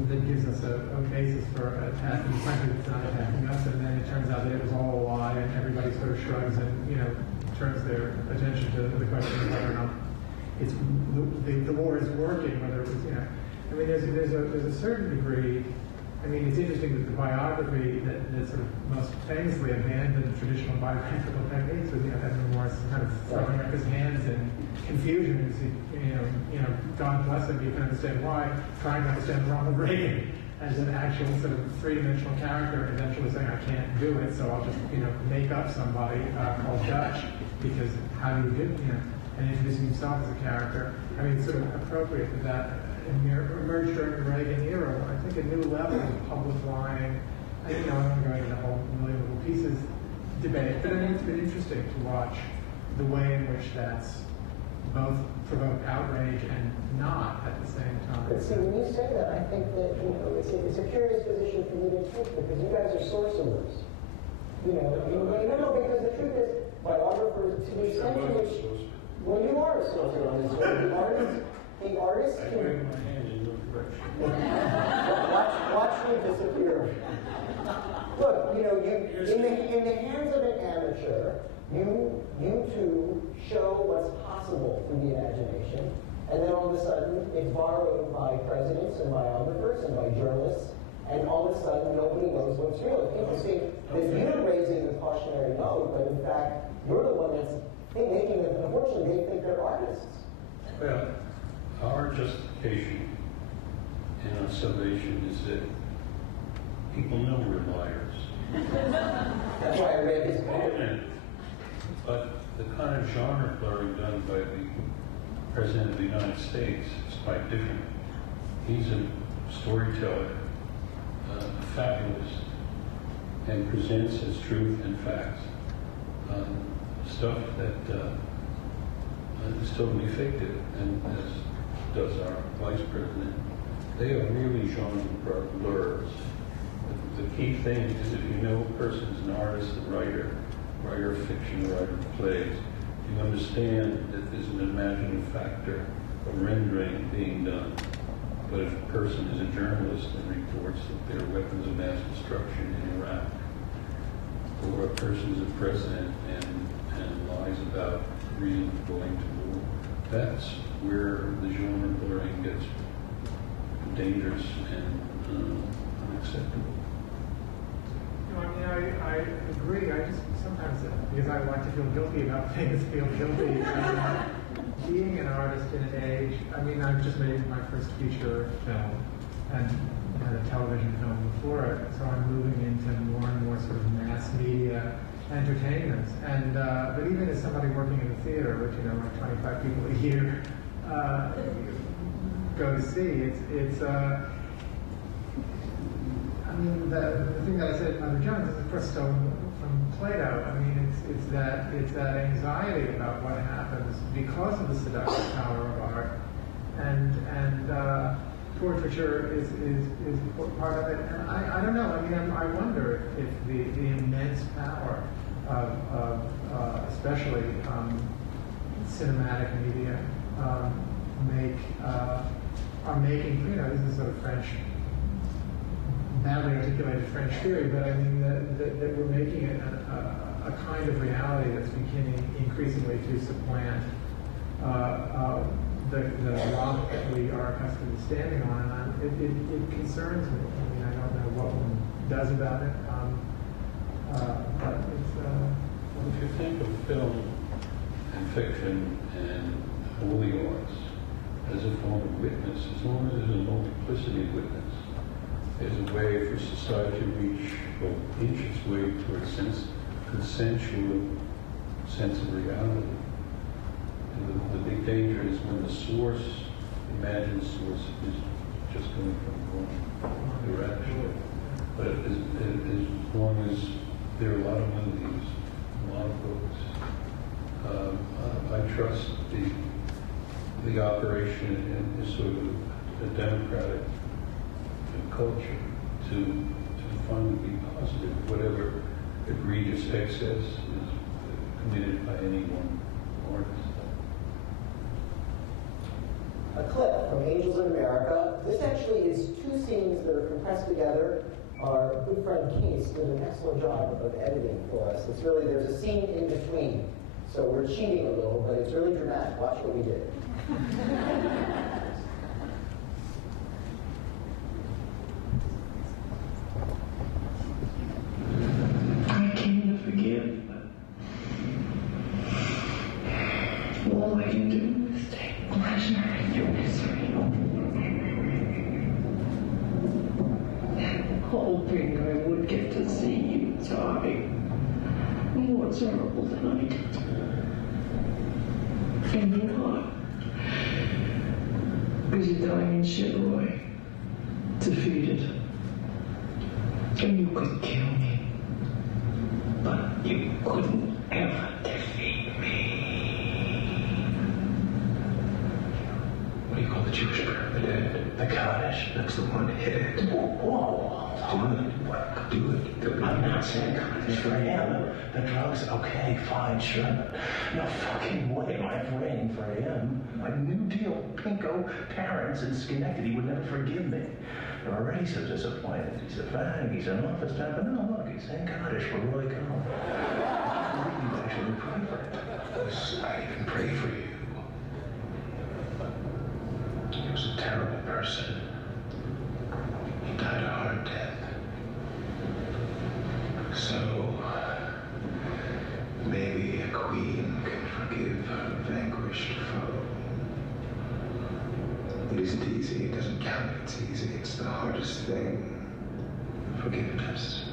that gives us a basis for attacking the country that's not attacking us, and then it turns out that it was all a lie, and everybody sort of shrugs and turns their attention to the question of whether or not the war is working, whether it was there's a certain degree. It's interesting that the biography that sort of most famously abandoned traditional biographical techniques was Edmund Morris kind of throwing up his hands in confusion. God bless him, you can understand why, trying to understand Ronald Reagan as an actual sort of three-dimensional character, and eventually saying, I can't do it, so I'll just make up somebody called Dutch, because how do you do and introducing himself as a character. It's sort of appropriate that emerged during the Reagan era. I think a new level of public lying. I don't want to go into the whole million little pieces debate, but it's been interesting to watch the way in which that's both provoked outrage and not at the same time. But see, when you say that, I think that it's a curious position for you to take, because you guys are sorcerers. No, because the truth is, biographers, to the extent to which Well, you are a sorcerer on this one. The artist I can... wave my hand in no direction. watch me disappear. Look, you know, in the hands of an amateur, you two show what's possible through the imagination, and then all of a sudden it's borrowed by presidents and biographers and by journalists, and all of a sudden nobody knows what's real. It's interesting that you're raising the cautionary note, but in fact you're the one that's making it. Unfortunately, they think they're artists. Well, our justification and our salvation is that people know we're liars. That's why I read his book. But the kind of genre blurring done by the President of the United States is quite different. He's a storyteller, fabulous, and presents as truth and facts stuff that is totally fictive, and as does our Vice President. They are really genre blurs. The key thing is if you know a person's an artist, a writer of fiction, writer of plays, you understand that there's an imaginative factor, a rendering being done. But if a person is a journalist and reports that there are weapons of mass destruction in Iraq, or a person is a president and lies about reason for going to war, that's where the genre blurring gets dangerous and unacceptable. No, I mean, I agree. I just sometimes, because I like to feel guilty about things, feel guilty. Being an artist in an age, I mean, I've just made my first feature film and had a television film before it, so I'm moving into more and more sort of mass media entertainment. And but even as somebody working in the theater, which, you know, like 25 people a year go to see, it's I mean, the thing that I said about Jones is, of course, stolen from Plato. I mean, it's that anxiety about what happens because of the seductive power of art, and portraiture is part of it. And I don't know. I mean, I wonder if the immense power of especially cinematic media are making, you know, this is sort of French, badly articulated French theory, but I mean that we're making it a kind of reality that's beginning increasingly to supplant the rock that we are accustomed to standing on, and it concerns me. I mean, I don't know what one does about it, but it's. Well, if you think of film and fiction and all the arts as a form of witness, as long as there's a multiplicity of witness, there's a way for society to reach or inch its way towards consensual sense of reality. And the big danger is when the source, the imagined source, is just coming from one direction. But as long as there are a lot of movies, a lot of books, I trust the operation in sort of a democratic culture to finally be positive. Whatever egregious excess is committed by any one artist. A clip from Angels in America. This actually is two scenes that are compressed together. Our good friend Case did an excellent job of editing for us. It's really, there's a scene in between. So we're cheating a little, but it's really dramatic. Watch what we did. I came to forgive, but all I can do is take pleasure in your misery. Hoping I would get to see you die more terrible than I did. And you're not. Because you're dying in Chevrolet, defeated. And you could kill me. But you couldn't ever defeat me. What do you call the Jewish pyramid? The Kaddish. That's the one head. Whoa. Do it. Do it. I'm not saying it's for him. The drugs, okay, fine, sure. No fucking way am I praying for him. My New Deal pinko parents in Schenectady would never forgive me. They're already so disappointed. He's a fag, he's an office type, but no, look, he's saying Kaddish for Roy Cohn. I believe you actually pray for him. I even pray for you. He was a terrible person. He died a hard death. So, maybe a queen can forgive her vanquished foe. It isn't easy, it doesn't count if it's easy, it's the hardest thing. Forgiveness.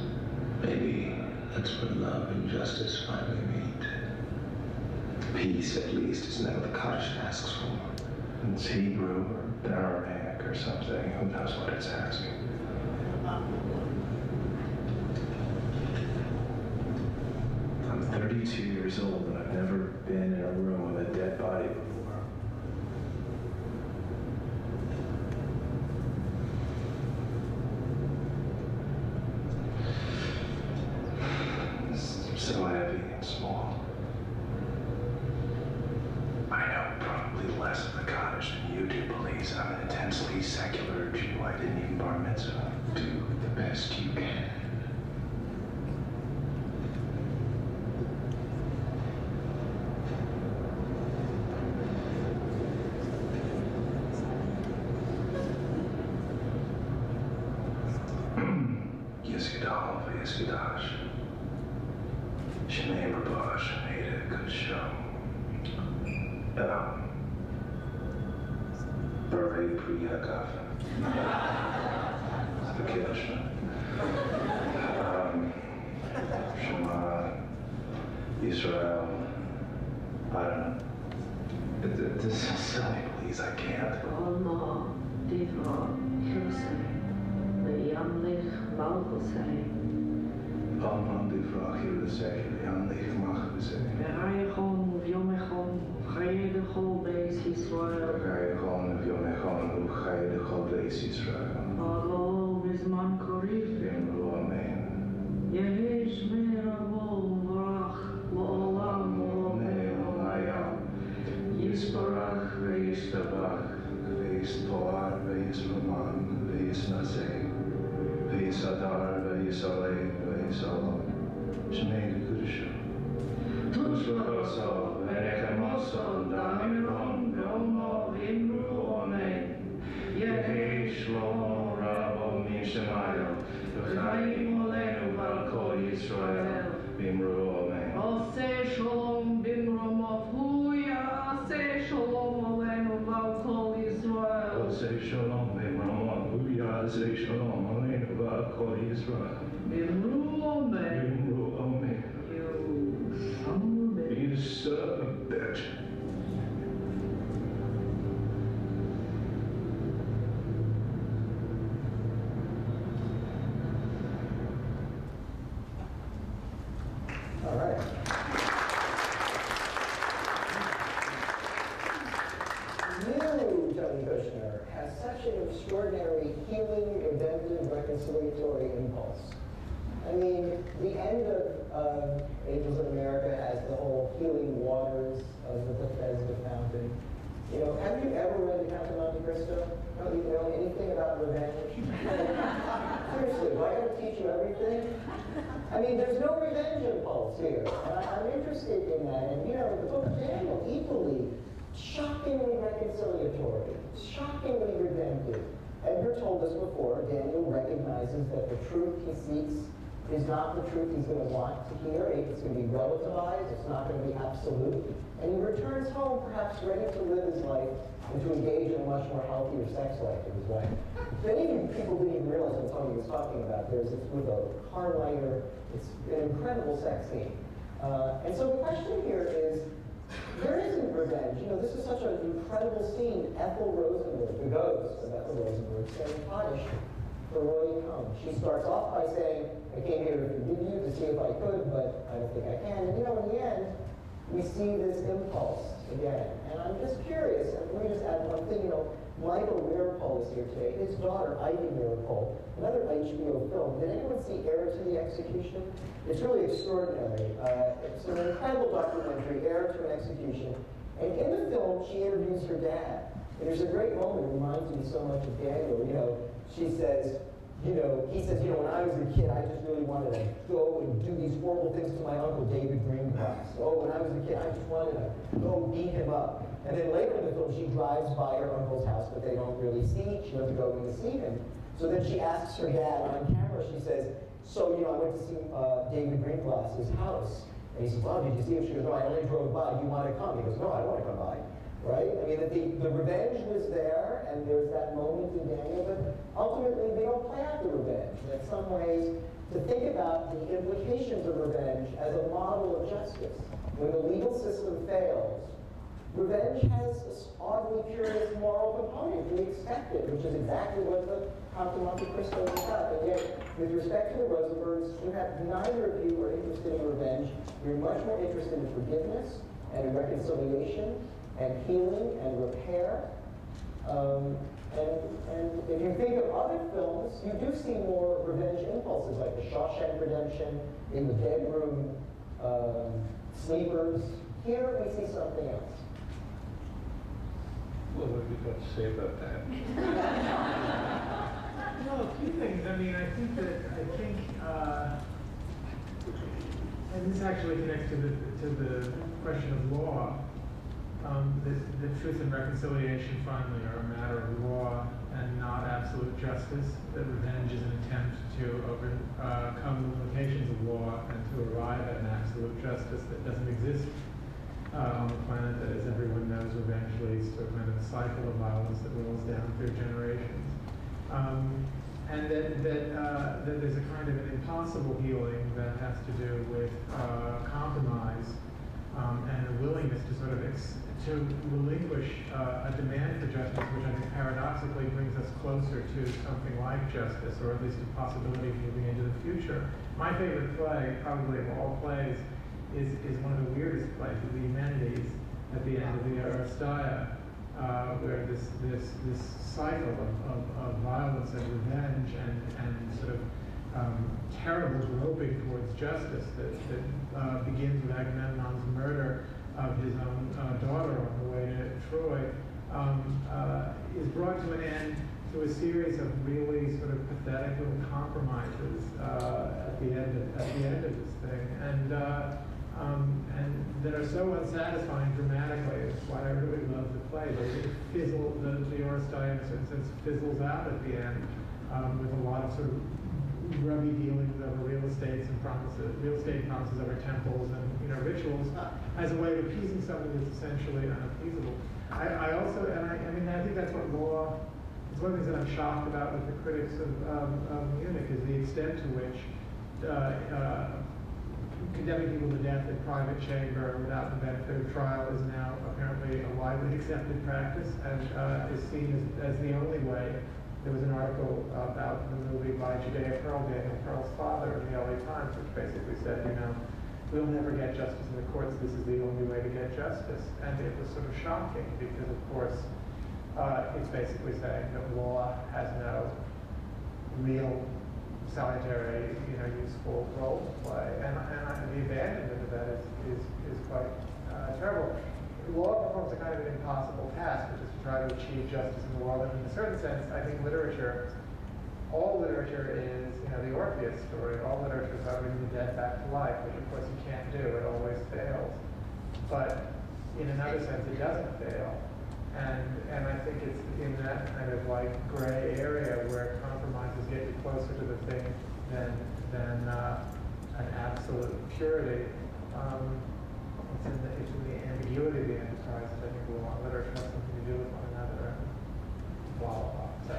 Maybe that's when love and justice finally meet. Peace, at least, is never the Kaddish asks for. It's Hebrew or Aramaic or something, who knows what it's asking. I'm 32 years old and I've never been in a room with a dead body before. It's so heavy and small. I know probably less of the Kaddish than you do, police. I'm an intensely secular Jew. I didn't even bar mitzvah. Do the best you can. Yisgadal v'yisgadash. Shnei rabah, shnei good show. Beret Priyakaf. The Kiddush. Shema Yisrael. I don't know. This is silly, please. I can't. Allah, Diva, Hirse, Yamlich, Malchusei. Alman Divrach Hirusei, Yamlich Malchusei. Berayachon, Vyomechon, Chayedechol, Beis Yisrael. Berayachon, Vyomechon, Chayedechol, Beis Yisrael. Alo, Bizman Korif. Vimru, Amen. Yehesh Me'eravo, Varach, Lo'olam, Lo'olam, Yisbarach, Ve'yistabach, Ve'yispoar, Ve'yisroman, Ve'yisnaseh, Ve'yisadar, Ve'yisaleh, Ve'yisalom, Shnei Kedusha. Tushvachoso, Ve'nechemoso, Damiron, Ve'omo, V'imru, Amen. Yehi Shlomo, Rabo, Mishamayel, V'chaim Olenu, V'al Yisrael, V'imru, Amen. Aseh Shalom, Bimromov, Huya, Aseh Shalom, Olenu, V'al Yisrael. Aseh Shalom, Bimromov, Huya, Aseh Shalom, Olenu, V'al Yisrael. Bimru, Amen. V'imru, Amen. You son of a bitch. You son of a bitch. All right. You, Tony Kushner, has such an extraordinary healing, redemptive, reconciliatory impulse. I mean, the end of Angels in America has the whole healing waters of the Bethesda fountain. You know, have you ever read The Count of Monte Cristo? Don't you know anything about revenge? Seriously, do I got to teach you everything? I mean, there's no revenge impulse here, and I'm interested in that. And you know, the book of Daniel, equally shockingly reconciliatory, shockingly redemptive. Edgar told us before, Daniel recognizes that the truth he seeks is not the truth he's going to want to hear. It's going to be relativized. It's not going to be absolute. And he returns home perhaps ready to live his life and to engage in a much more healthier sex life with his wife. Many people didn't even realize what Tony was talking about. It's with a car lighter. It's an incredible sex scene. And so the question here is, there isn't revenge. You know, this is such an incredible scene. Ethel Rosenberg, the ghost of Ethel Rosenberg, saying Kaddish for Roy Cohn. She starts off by saying, I came here to forgive you, to see if I could, but I don't think I can. And you know, in the end, we see this impulse again. And I'm just curious, and let me just add one thing, you know, Michael Meeropol is here today. His daughter, Ivy Meeropol, another HBO film. Did anyone see Heir to the Execution? It's really extraordinary. It's an incredible documentary, Heir to an Execution. And in the film, she interviews her dad. And there's a great moment, it reminds me so much of Daniel. You know, she says, you know, he says, you know, when I was a kid, I just really wanted to go and do these horrible things to my uncle, David Greengrass. Oh, when I was a kid, I just wanted to go beat him up. And then later in the film, she drives by her uncle's house, but they don't really see. She doesn't go in to see him. So then she asks her dad on camera, she says, so, you know, I went to see David Greenglass's house. And he says, well, did you see him? She goes, no, I only drove by. Do you want to come? He goes, no, I don't want to come by. Right? I mean, the revenge was there, and there's that moment in Daniel, but ultimately they don't play out the revenge. And in some ways, to think about the implications of revenge as a model of justice. When the legal system fails, revenge has this oddly curious moral component. We expect it, which is exactly what the Count of Monte Cristo is about. And yet, with respect to the Rosenbergs, you have neither of you are interested in revenge. You're much more interested in forgiveness and in reconciliation and healing and repair. And if you think of other films, you do see more revenge impulses, like The Shawshank Redemption, In the Bedroom, Sleepers. Here we see something else. What have you got to say about that? Well, a few things. I mean, I think, and this actually connects to the question of law. The truth and reconciliation finally are a matter of law and not absolute justice. That revenge is an attempt to overcome the limitations of law and to arrive at an absolute justice that doesn't exist on the planet. That, as everyone knows, revenge leads to a kind of a cycle of violence that rolls down through generations. And that there's a kind of an impossible healing that has to do with compromise and a willingness to sort of to relinquish a demand for justice, which I think paradoxically brings us closer to something like justice, or at least a possibility of moving into the future. My favorite play, probably of all plays, is one of the weirdest plays, of the Eumenides, at the end of the Aristeia, where this cycle of violence and revenge and sort of terrible groping towards justice that begins with Agamemnon's murder of his own daughter on the way to Troy, is brought to an end through a series of really sort of pathetic little compromises at the end of this thing, and that are so unsatisfying dramatically. That's why I really love the play. The Aristeia, in a certain sense, fizzles out at the end with a lot of sort of grubby dealings over real estate promises over temples and rituals as a way of appeasing something that's essentially unappeasable. I think that's what law. It's one of the things that I'm shocked about with the critics of Munich is the extent to which condemning people to death in private chamber without the benefit of trial is now apparently a widely accepted practice and is seen as the only way. There was an article about the movie by Judea Pearl, Daniel Pearl's father, in the LA Times, which basically said, we'll never get justice in the courts. This is the only way to get justice. And it was sort of shocking because, of course, it's basically saying that law has no real salutary, useful role to play. And the abandonment of that is quite terrible. Law performs a kind of an impossible task, which is to try to achieve justice in the world. And in a certain sense, I think all literature is, the Orpheus story. All literature is about bringing the dead back to life, which of course you can't do. It always fails. But in another sense, it doesn't fail. And I think it's in that kind of like gray area where compromises get you closer to the thing than an absolute purity. It's in the ambiguity of the enterprise that I think law and literature has something to do with one another, and blah, blah, blah. So,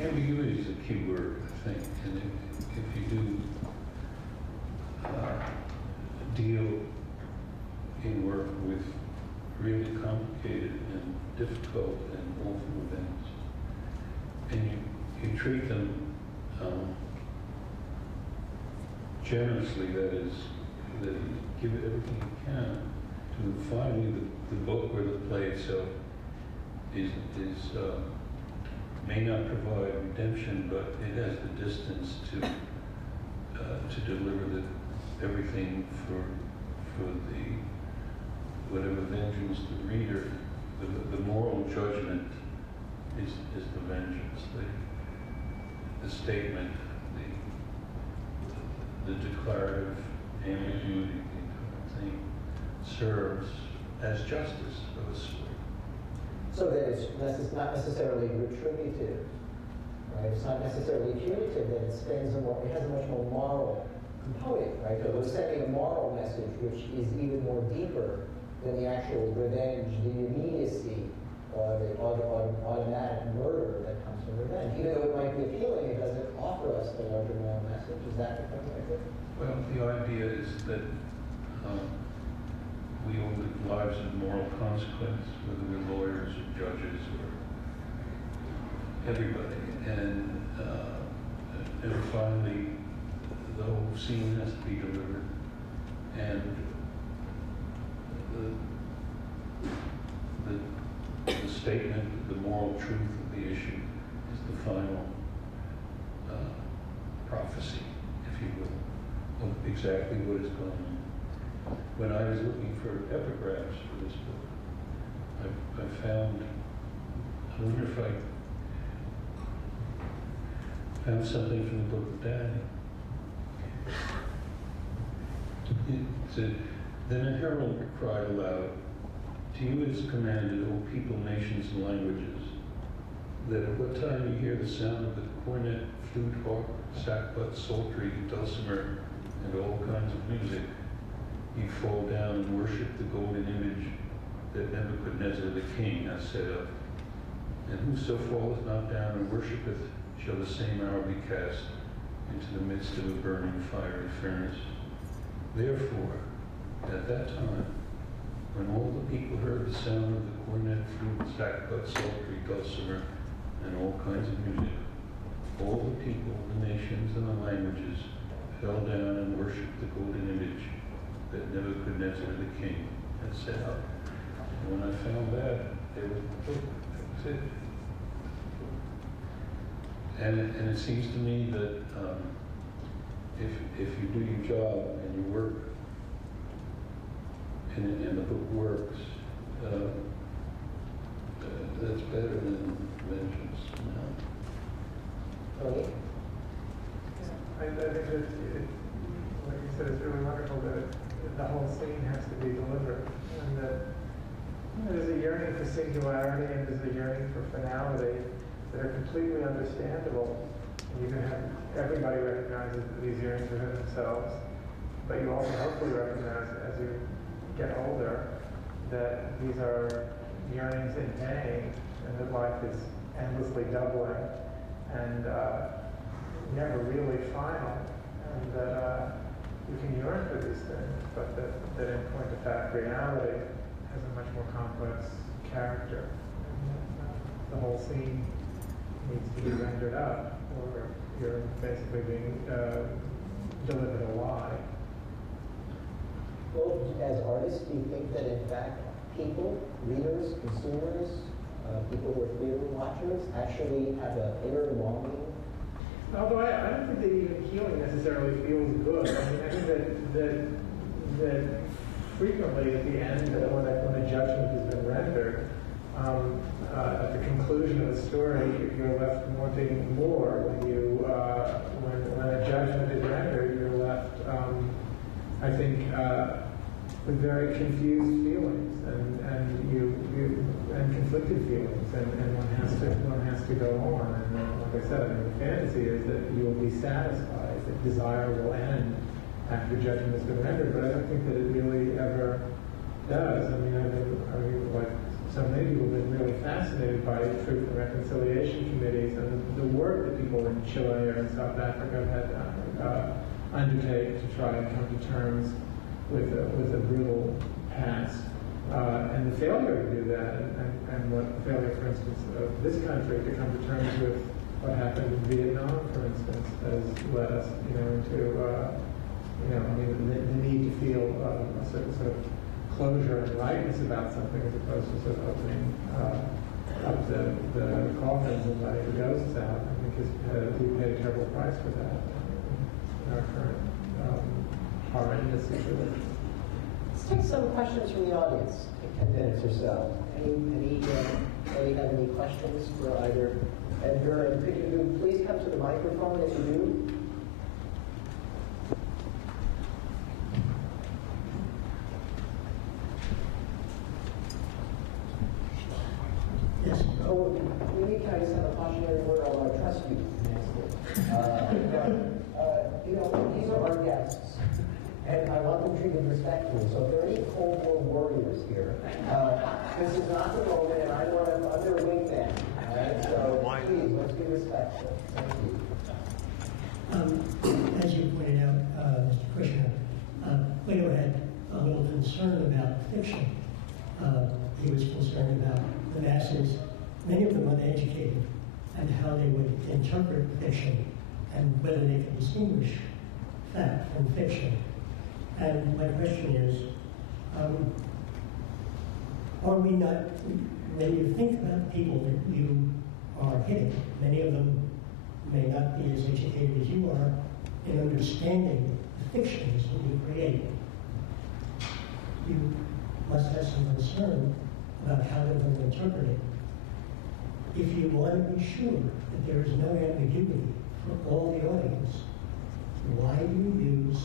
ambiguity is a key word, I think, and if you do deal in work with really complicated and difficult and awful events, and you treat them generously, that is, that you give it everything you can, to finally the book or the play itself is may not provide redemption, but it has the distance to deliver everything for the whatever vengeance the reader, the moral judgment is the vengeance, the statement, the declarative ambiguity, the entire thing serves as justice of a sort. So that it's not necessarily retributive, right? It's not necessarily punitive, that it has a much more moral component, right? So we're sending a moral message which is even more deeper than the actual revenge, the immediacy, or the automatic murder that comes from revenge. Even though it might be appealing, it doesn't offer us the larger moral message. Is that the point right there? Well, the idea is that we all live lives of moral consequence, whether we're lawyers or judges or everybody. And finally, the whole scene has to be delivered. And the statement, the moral truth of the issue is the final prophecy, if you will, of exactly what is going on. When I was looking for epigraphs for this book, I I wonder if I found something from the Book of Daniel. It said, "Then a herald cried aloud, to you it is commanded, O people, nations, and languages, that at what time you hear the sound of the cornet, flute, harp, sackbut, psaltery, dulcimer, and all kinds of music, you fall down and worship the golden image that Nebuchadnezzar the king has set up. And whoso falleth not down and worshipeth shall the same hour be cast into the midst of a burning fiery furnace. Therefore, at that time, when all the people heard the sound of the cornet, flute, sackbut, psaltery, dulcimer, and all kinds of music, all the people, the nations, and the languages fell down and worshipped the golden image that Nebuchadnezzar the king had set up." And when I found that, there was the book. That was it. And it seems to me that if you do your job and you work, and the book works, that's better than vengeance. Tony? I think that, like you said, it's really wonderful that the whole scene has to be delivered, and that there's a yearning for singularity and there's a yearning for finality that are completely understandable. And you can have everybody recognize that these yearnings are for themselves, but you also hopefully recognize as you get older that these are yearnings in pain, and that life is endlessly doubling and never really final, and that you can yearn for these things, but that in point of fact reality has a much more complex character. And the whole scene needs to be rendered up, or you're basically being delivered a lie. Well, as artists, do you think that in fact people, readers, consumers, people who are theater watchers actually have an inner longing? Although I don't think that even healing necessarily feels good. I mean, I think that frequently at the end, when a judgment has been rendered, at the conclusion of the story, you're left wanting more. When a judgment is rendered, you're left, I think, with very confused feelings and conflicted feelings, and one has to go on. And like I said, I mean, the fantasy is that you will be satisfied, that desire will end after judgment has been rendered. But I don't think that it really ever does. I mean, like so many people have been really fascinated by truth and reconciliation committees and the work that people in Chile or in South Africa have had undertake to try and come to terms with a brutal past, and the failure to do that, and what the failure, for instance, of this country to come to terms with what happened in Vietnam, for instance, has led us, into, the need to feel a certain sort of closure and rightness about something, as opposed to sort of opening of the coffins and letting the ghosts out. I think we pay a terrible price for that in our current horrendous situation. Let's take some questions from the audience. Take 10 minutes or so. Anybody have any questions for either Edgar? And could you please come to the microphone as you do? Yes. Oh, we need to have a cautionary word, although I trust you. These are our guests, and I want them treated respectfully. So if there are any Cold War warriors here, this is not the moment, and I want an underwing man. All right? So please, let's be respectful. Thank you. As you pointed out, Mr. Kushner, Plato had a little concern about fiction. He was concerned about the masses, many of them uneducated, and how they would interpret fiction and whether they could distinguish fact from fiction. And my question is, are we not, when you think about people that you are hitting, many of them may not be as educated as you are in understanding the fictions that you create, you must have some concern about how they're going to interpret it. If you want to be sure that there is no ambiguity for all the audience, why do you use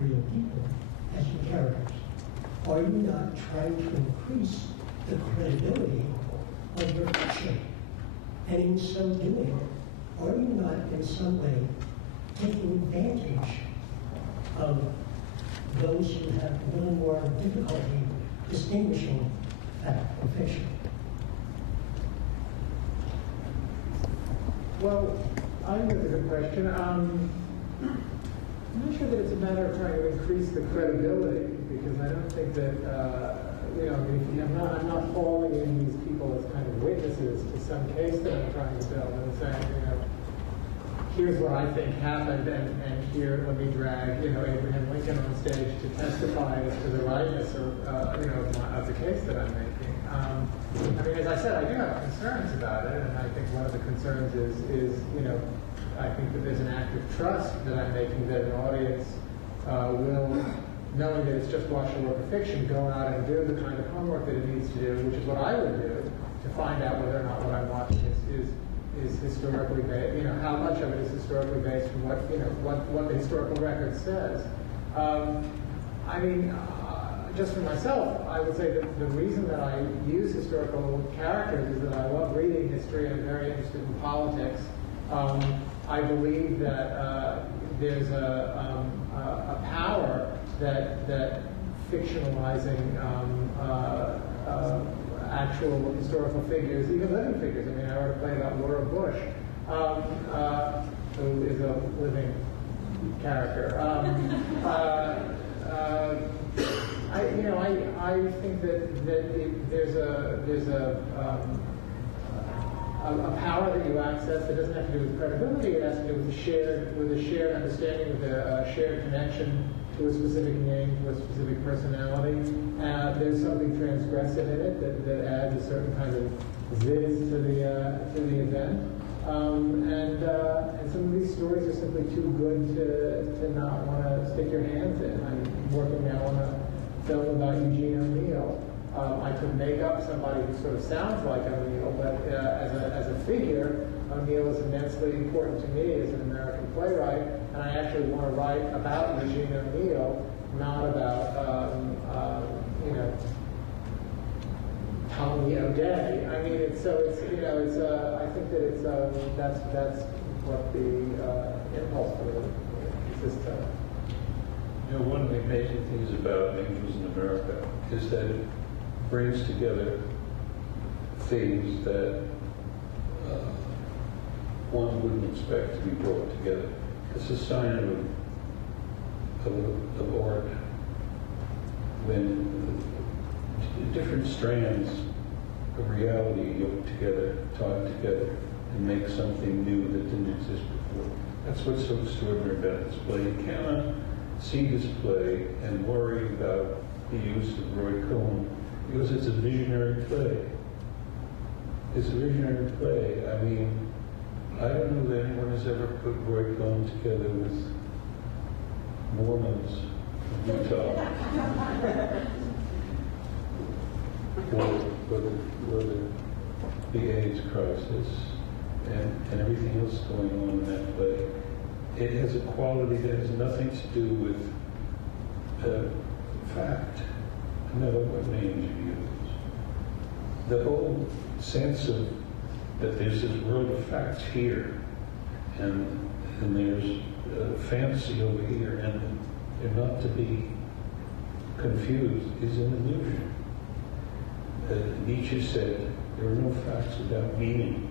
real people as your characters? Are you not trying to increase the credibility of your fiction? And in so doing, are you not in some way taking advantage of those who have a little more difficulty distinguishing fact from fiction? Well, I think that's a good question. I'm not sure that it's a matter of trying to increase the credibility, because I don't think that, I'm not calling in these people as kind of witnesses to some case that I'm trying to build and saying, here's what I think happened, and here let me drag, Abraham Lincoln on stage to testify as to the rightness of the case that I'm making. As I said, I do have concerns about it, and I think one of the concerns is I think that there's an act of trust that I'm making that an audience will, knowing that it's just watching a work of fiction, go out and do the kind of homework that it needs to do, which is what I would do to find out whether or not what I'm watching is historically based. How much of it is historically based from what the historical record says. Just for myself, I would say that the reason that I use historical characters is that I love reading history and I'm very interested in politics. I believe that there's a power that fictionalizing actual historical figures, even living figures. I wrote a play about Laura Bush, who is a living character. I think that there's a power that you access that doesn't have to do with credibility. It has to do with a shared understanding, with a shared connection to a specific name, to a specific personality. There's something transgressive in it that adds a certain kind of zizz to the event. And some of these stories are simply too good to not want to stick your hands in. I'm working now on a film about Eugene O'Neill. I could make up somebody who sort of sounds like O'Neill, but as a figure, O'Neill is immensely important to me as an American playwright, and I actually want to write about Eugene O'Neill, not about Tommy O'Day. I think that that's what the impulse for it exists of. One of the amazing things about Angels in America is that it brings together things that one wouldn't expect to be brought together. It's a sign of art when different strands of reality yoke together, tied together, and make something new that didn't exist before. That's what's so extraordinary about this play. You cannot see this play and worry about the use of Roy Cohn because it's a visionary play. It's a visionary play. I mean, I don't know that anyone has ever put Roy Cohn together with Mormons from Utah. or the AIDS crisis and everything else going on in that play. It has a quality that has nothing to do with fact, no matter what names you use. The whole sense of that there's this world of facts here, and there's fantasy over here, and they're not to be confused, is an illusion. Nietzsche said, there are no facts without meaning.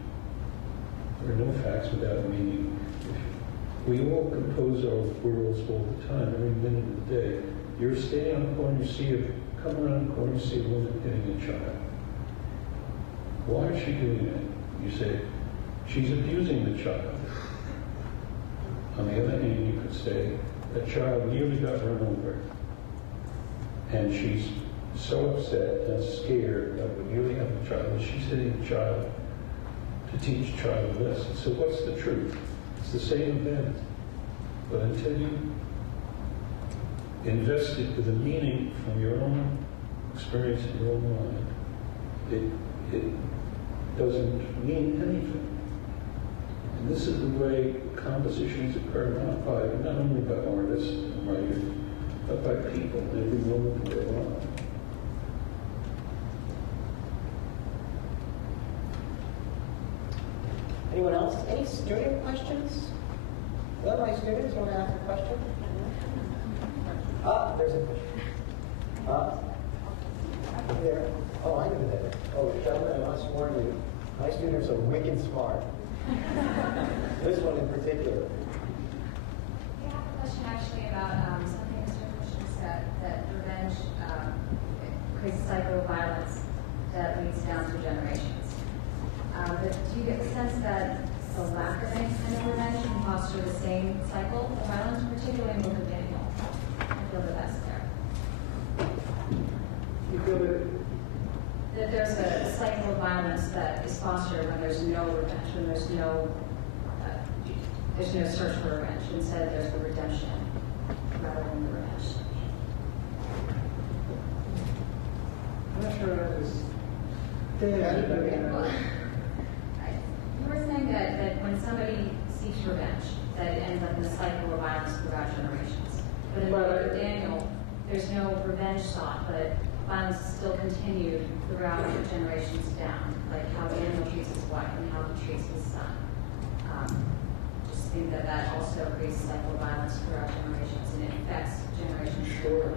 There are no facts without meaning. We all compose our worlds all the time, every minute of the day. You're standing on the corner, you see come around the corner, you see a woman hitting a child. Why is she doing that? You say, she's abusing the child. On the other hand, you could say, that child nearly got run over. And she's so upset and scared that would nearly have a child, that she's hitting the child to teach the child a lesson. So what's the truth? It's the same event. But until you invest it with a meaning from your own experience in your own mind, it doesn't mean anything. And this is the way compositions occur, not only by artists and writers, but by people in every moment of their life. Anyone else? Any student questions? One of my students want to ask a question? There's a question. There. Oh, I know that. Oh, gentlemen, I must warn you, my students are wicked smart. This one in particular. I have a question actually about something Mr. Kushner said, that revenge creates a cycle of violence that leads down through generations. But do you get the sense that the lack of any kind of revenge can foster the same cycle of violence, particularly in the book of Daniel? I feel that that's there. You feel that there's a cycle of violence that is fostered when there's no revenge, when there's no search for revenge. Instead, there's the redemption rather than the revenge. I'm not sure that is. You were saying that when somebody seeks revenge, that it ends up in a cycle of violence throughout generations. But in the book of Daniel, there's no revenge sought, but violence is still continued throughout generations down, like how Daniel treats his wife and how he treats his son. Just think that also creates a cycle of violence throughout generations, and it affects generations. Sure.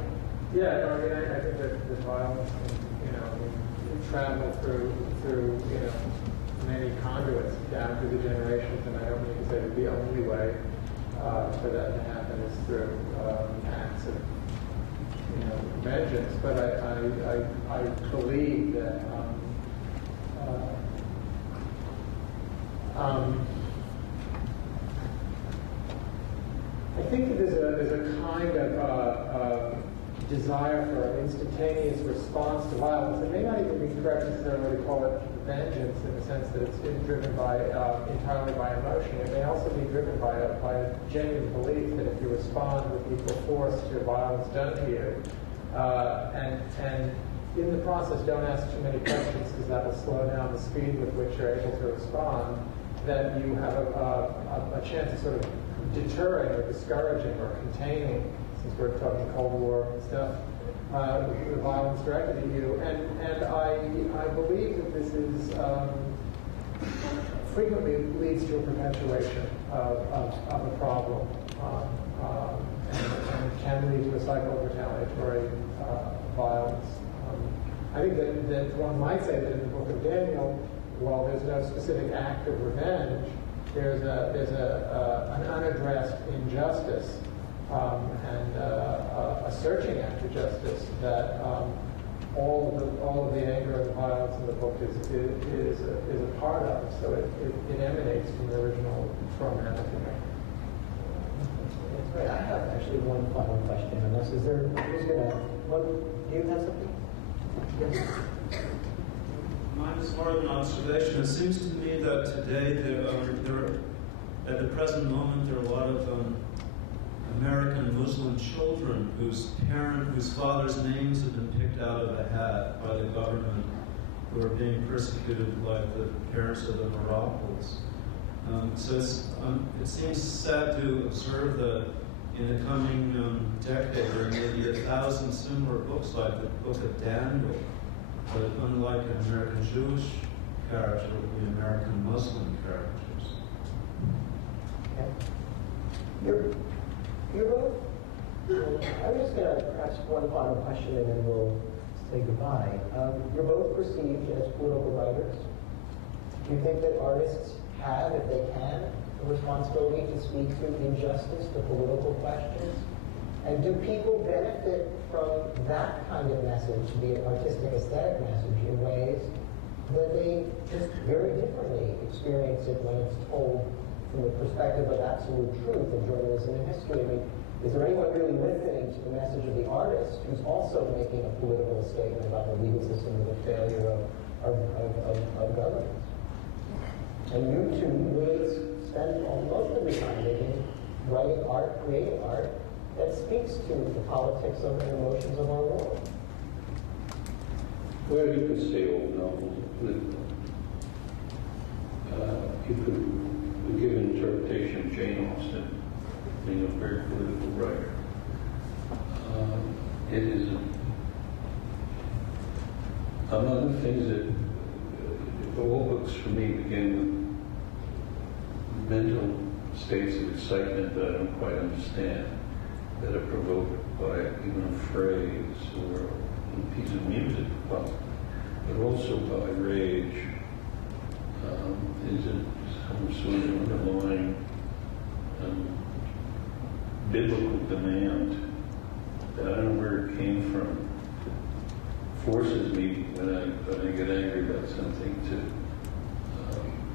Yeah, I mean, I think that the violence, travel through many conduits down through the generations, and I don't mean to say that the only way for that to happen is through acts of vengeance, but I believe that I think that there's a kind of desire for an instantaneous response to violence. It may not even be correct necessarily to call it vengeance in the sense that it's driven by entirely by emotion. It may also be driven by a genuine belief that if you respond with equal force to violence done to you, and in the process don't ask too many questions because that will slow down the speed with which you're able to respond, that you have a chance of sort of deterring or discouraging or containing, since we're talking Cold War stuff, the violence directed at you. And I believe that this is frequently leads to a perpetuation of a problem and can lead to a cycle of retaliatory violence. I think that one might say that in the book of Daniel, while there's no specific act of revenge, there's an unaddressed injustice and a searching after justice that all of the anger and violence in the book is a part of. So it emanates from the original torment. That's right. I have actually one final question. Unless is there? Who's gonna? Do you have something? Yes. Mine is more of an observation. It seems to me that today, at the present moment, there are a lot of American Muslim children whose fathers' names have been picked out of a hat by the government, who are being persecuted like the parents of the Moroccans. So it seems sad to observe that in the coming decade, there may be 1,000 similar books like the Book of Daniel, but unlike an American Jewish character, it will be American Muslim characters. Okay. You're both. I'm just going to ask one final question and then we'll say goodbye. You're both perceived as political writers. Do you think that artists have, if they can, the responsibility to speak to injustice, to political questions? And do people benefit from that kind of message, the artistic aesthetic message, in ways that they just very differently experience it when it's told from the perspective of absolute truth of journalism and history? I mean, is there anyone really listening to the message of the artist who's also making a political statement about the legal system and the failure of governments? And you two really spend most of your time writing art, creating art, that speaks to the politics of and emotions of our world. Well, you could say old novels are political. You could give an interpretation of Jane Austen being a very political writer. It is among the things that all books for me begin with mental states of excitement that I don't quite understand, that are provoked by even a phrase or a piece of music, but also by rage. Is some sort of underlying biblical demand that I don't know where it came from. Forces me, when I get angry about something, to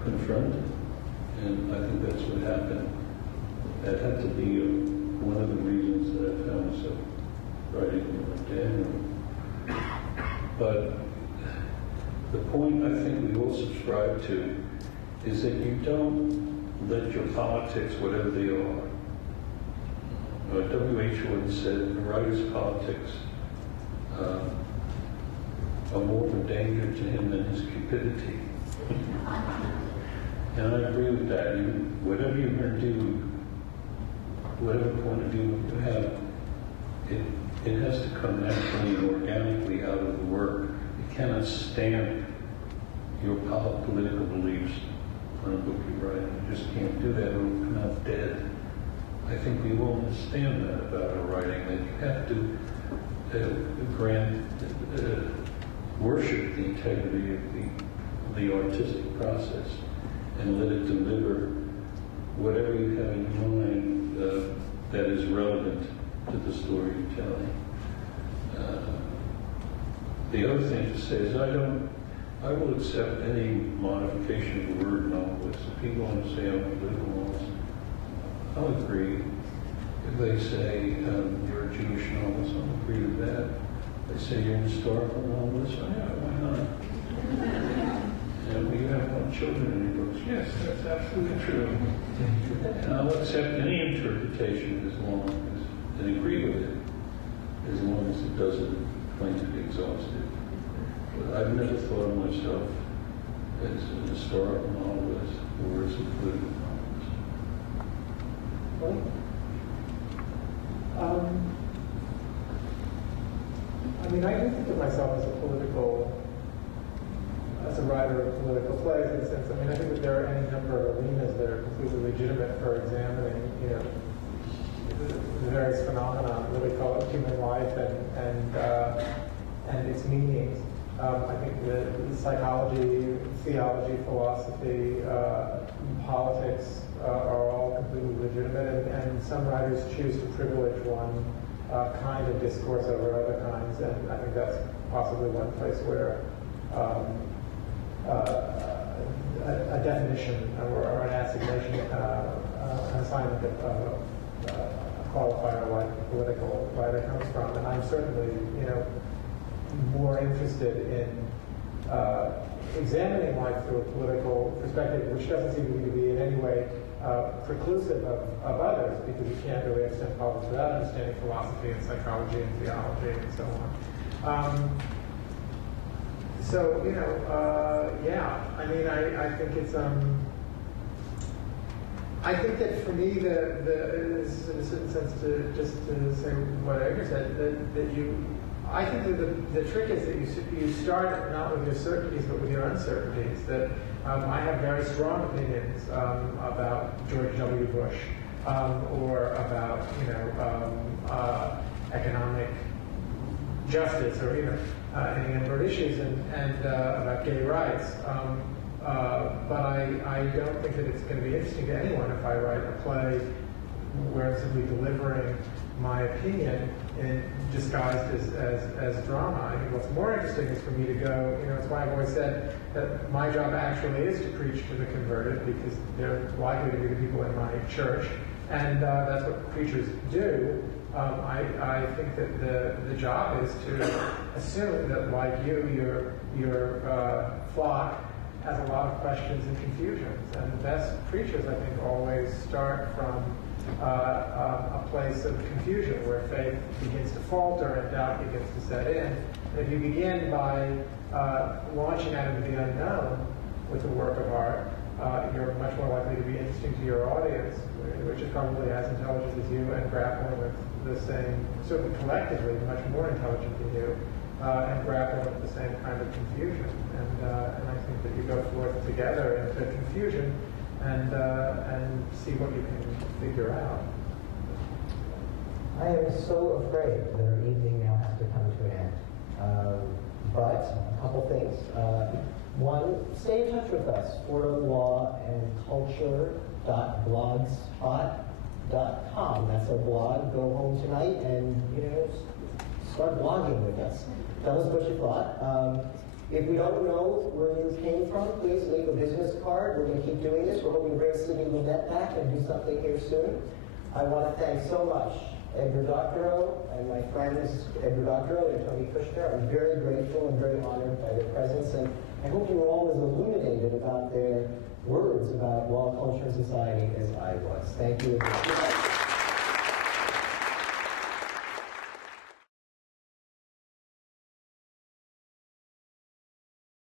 confront it. And I think that's what happened. That had to be one of the reasons that I found myself writing Daniel. But the point I think we all subscribe to is that you don't let your politics, whatever they are. W.H. Wood said, a writer's politics are more of a danger to him than his cupidity. And I agree with that. Whatever you're going to do, whatever point of view you have, it has to come naturally and organically out of the work. You cannot stamp your political beliefs on a book you write. You just can't do that, or it'll come out dead. I think we all understand that about our writing, that you have to worship the integrity of the artistic process and let it deliver whatever you have in mind that is relevant to the story you're telling. The other thing to say is I will accept any modification of the word novelist. If people want to say I'm a political novelist, I'll agree. If they say you're a Jewish novelist, I'll agree with that. If they say you're an historical novelist, yeah, why not? And you have children in your books. Yes, that's absolutely true. And I'll accept any interpretation as long as, and agree with it, as long as it doesn't claim to be exhaustive. But I've never thought of myself as an historical novelist or as a political novelist. I mean, I do think of myself as a writer of political plays, in a sense. I mean, I think that there are any number of arenas that are completely legitimate for examining, the various phenomena that we call it human life and its meanings. I think the psychology, theology, philosophy, politics are all completely legitimate, and some writers choose to privilege one kind of discourse over other kinds, and I think that's possibly one place where a definition or an assignation, an assignment of a qualifier like a political writer comes from, and I'm certainly, more interested in examining life through a political perspective, which doesn't seem to me to be in any way preclusive of others, because you can't really understand politics without understanding philosophy and psychology and theology and so on. So, yeah, I mean, I think it's, I think that for me, in a certain sense, just to say what Edgar said, I think that the trick is that you start not with your certainties, but with your uncertainties. That I have very strong opinions about George W. Bush, or about economic justice, or any number of issues, and about gay rights. But I don't think that it's going to be interesting to anyone if I write a play where I'm simply delivering my opinion and disguised as drama. I think what's more interesting is for me to go, it's why I've always said that my job actually is to preach to the converted, because they're likely to be the people in my church, and that's what preachers do. I think that the job is to assume that, like your flock has a lot of questions and confusions, and the best preachers, I think, always start from a place of confusion where faith begins to falter and doubt begins to set in. And if you begin by launching out into the unknown with a work of art, you're much more likely to be interesting to your audience, which is probably as intelligent as you and grappling with the same, certainly collectively, much more intelligent than you, and grappling with the same kind of confusion. And I think that you go forth together into confusion and see what you can figure out. I am so afraid that our evening now has to come to an end. But a couple things. One, stay in touch with us. FloridaLawandCulture.blogspot.com. That's our blog. Go home tonight and start blogging with us. Tell us what you thought. If we don't know where you came from, please leave a business card. We're going to keep doing this. We're hoping to bring Sydney Lynette back and do something here soon. I want to thank so much Edgar Doctorow and my friends Edgar Doctorow and Tony Kushner. I'm very grateful and very honored by their presence, and I hope you were all as illuminated about their words about law, culture, and society as I was. Thank you.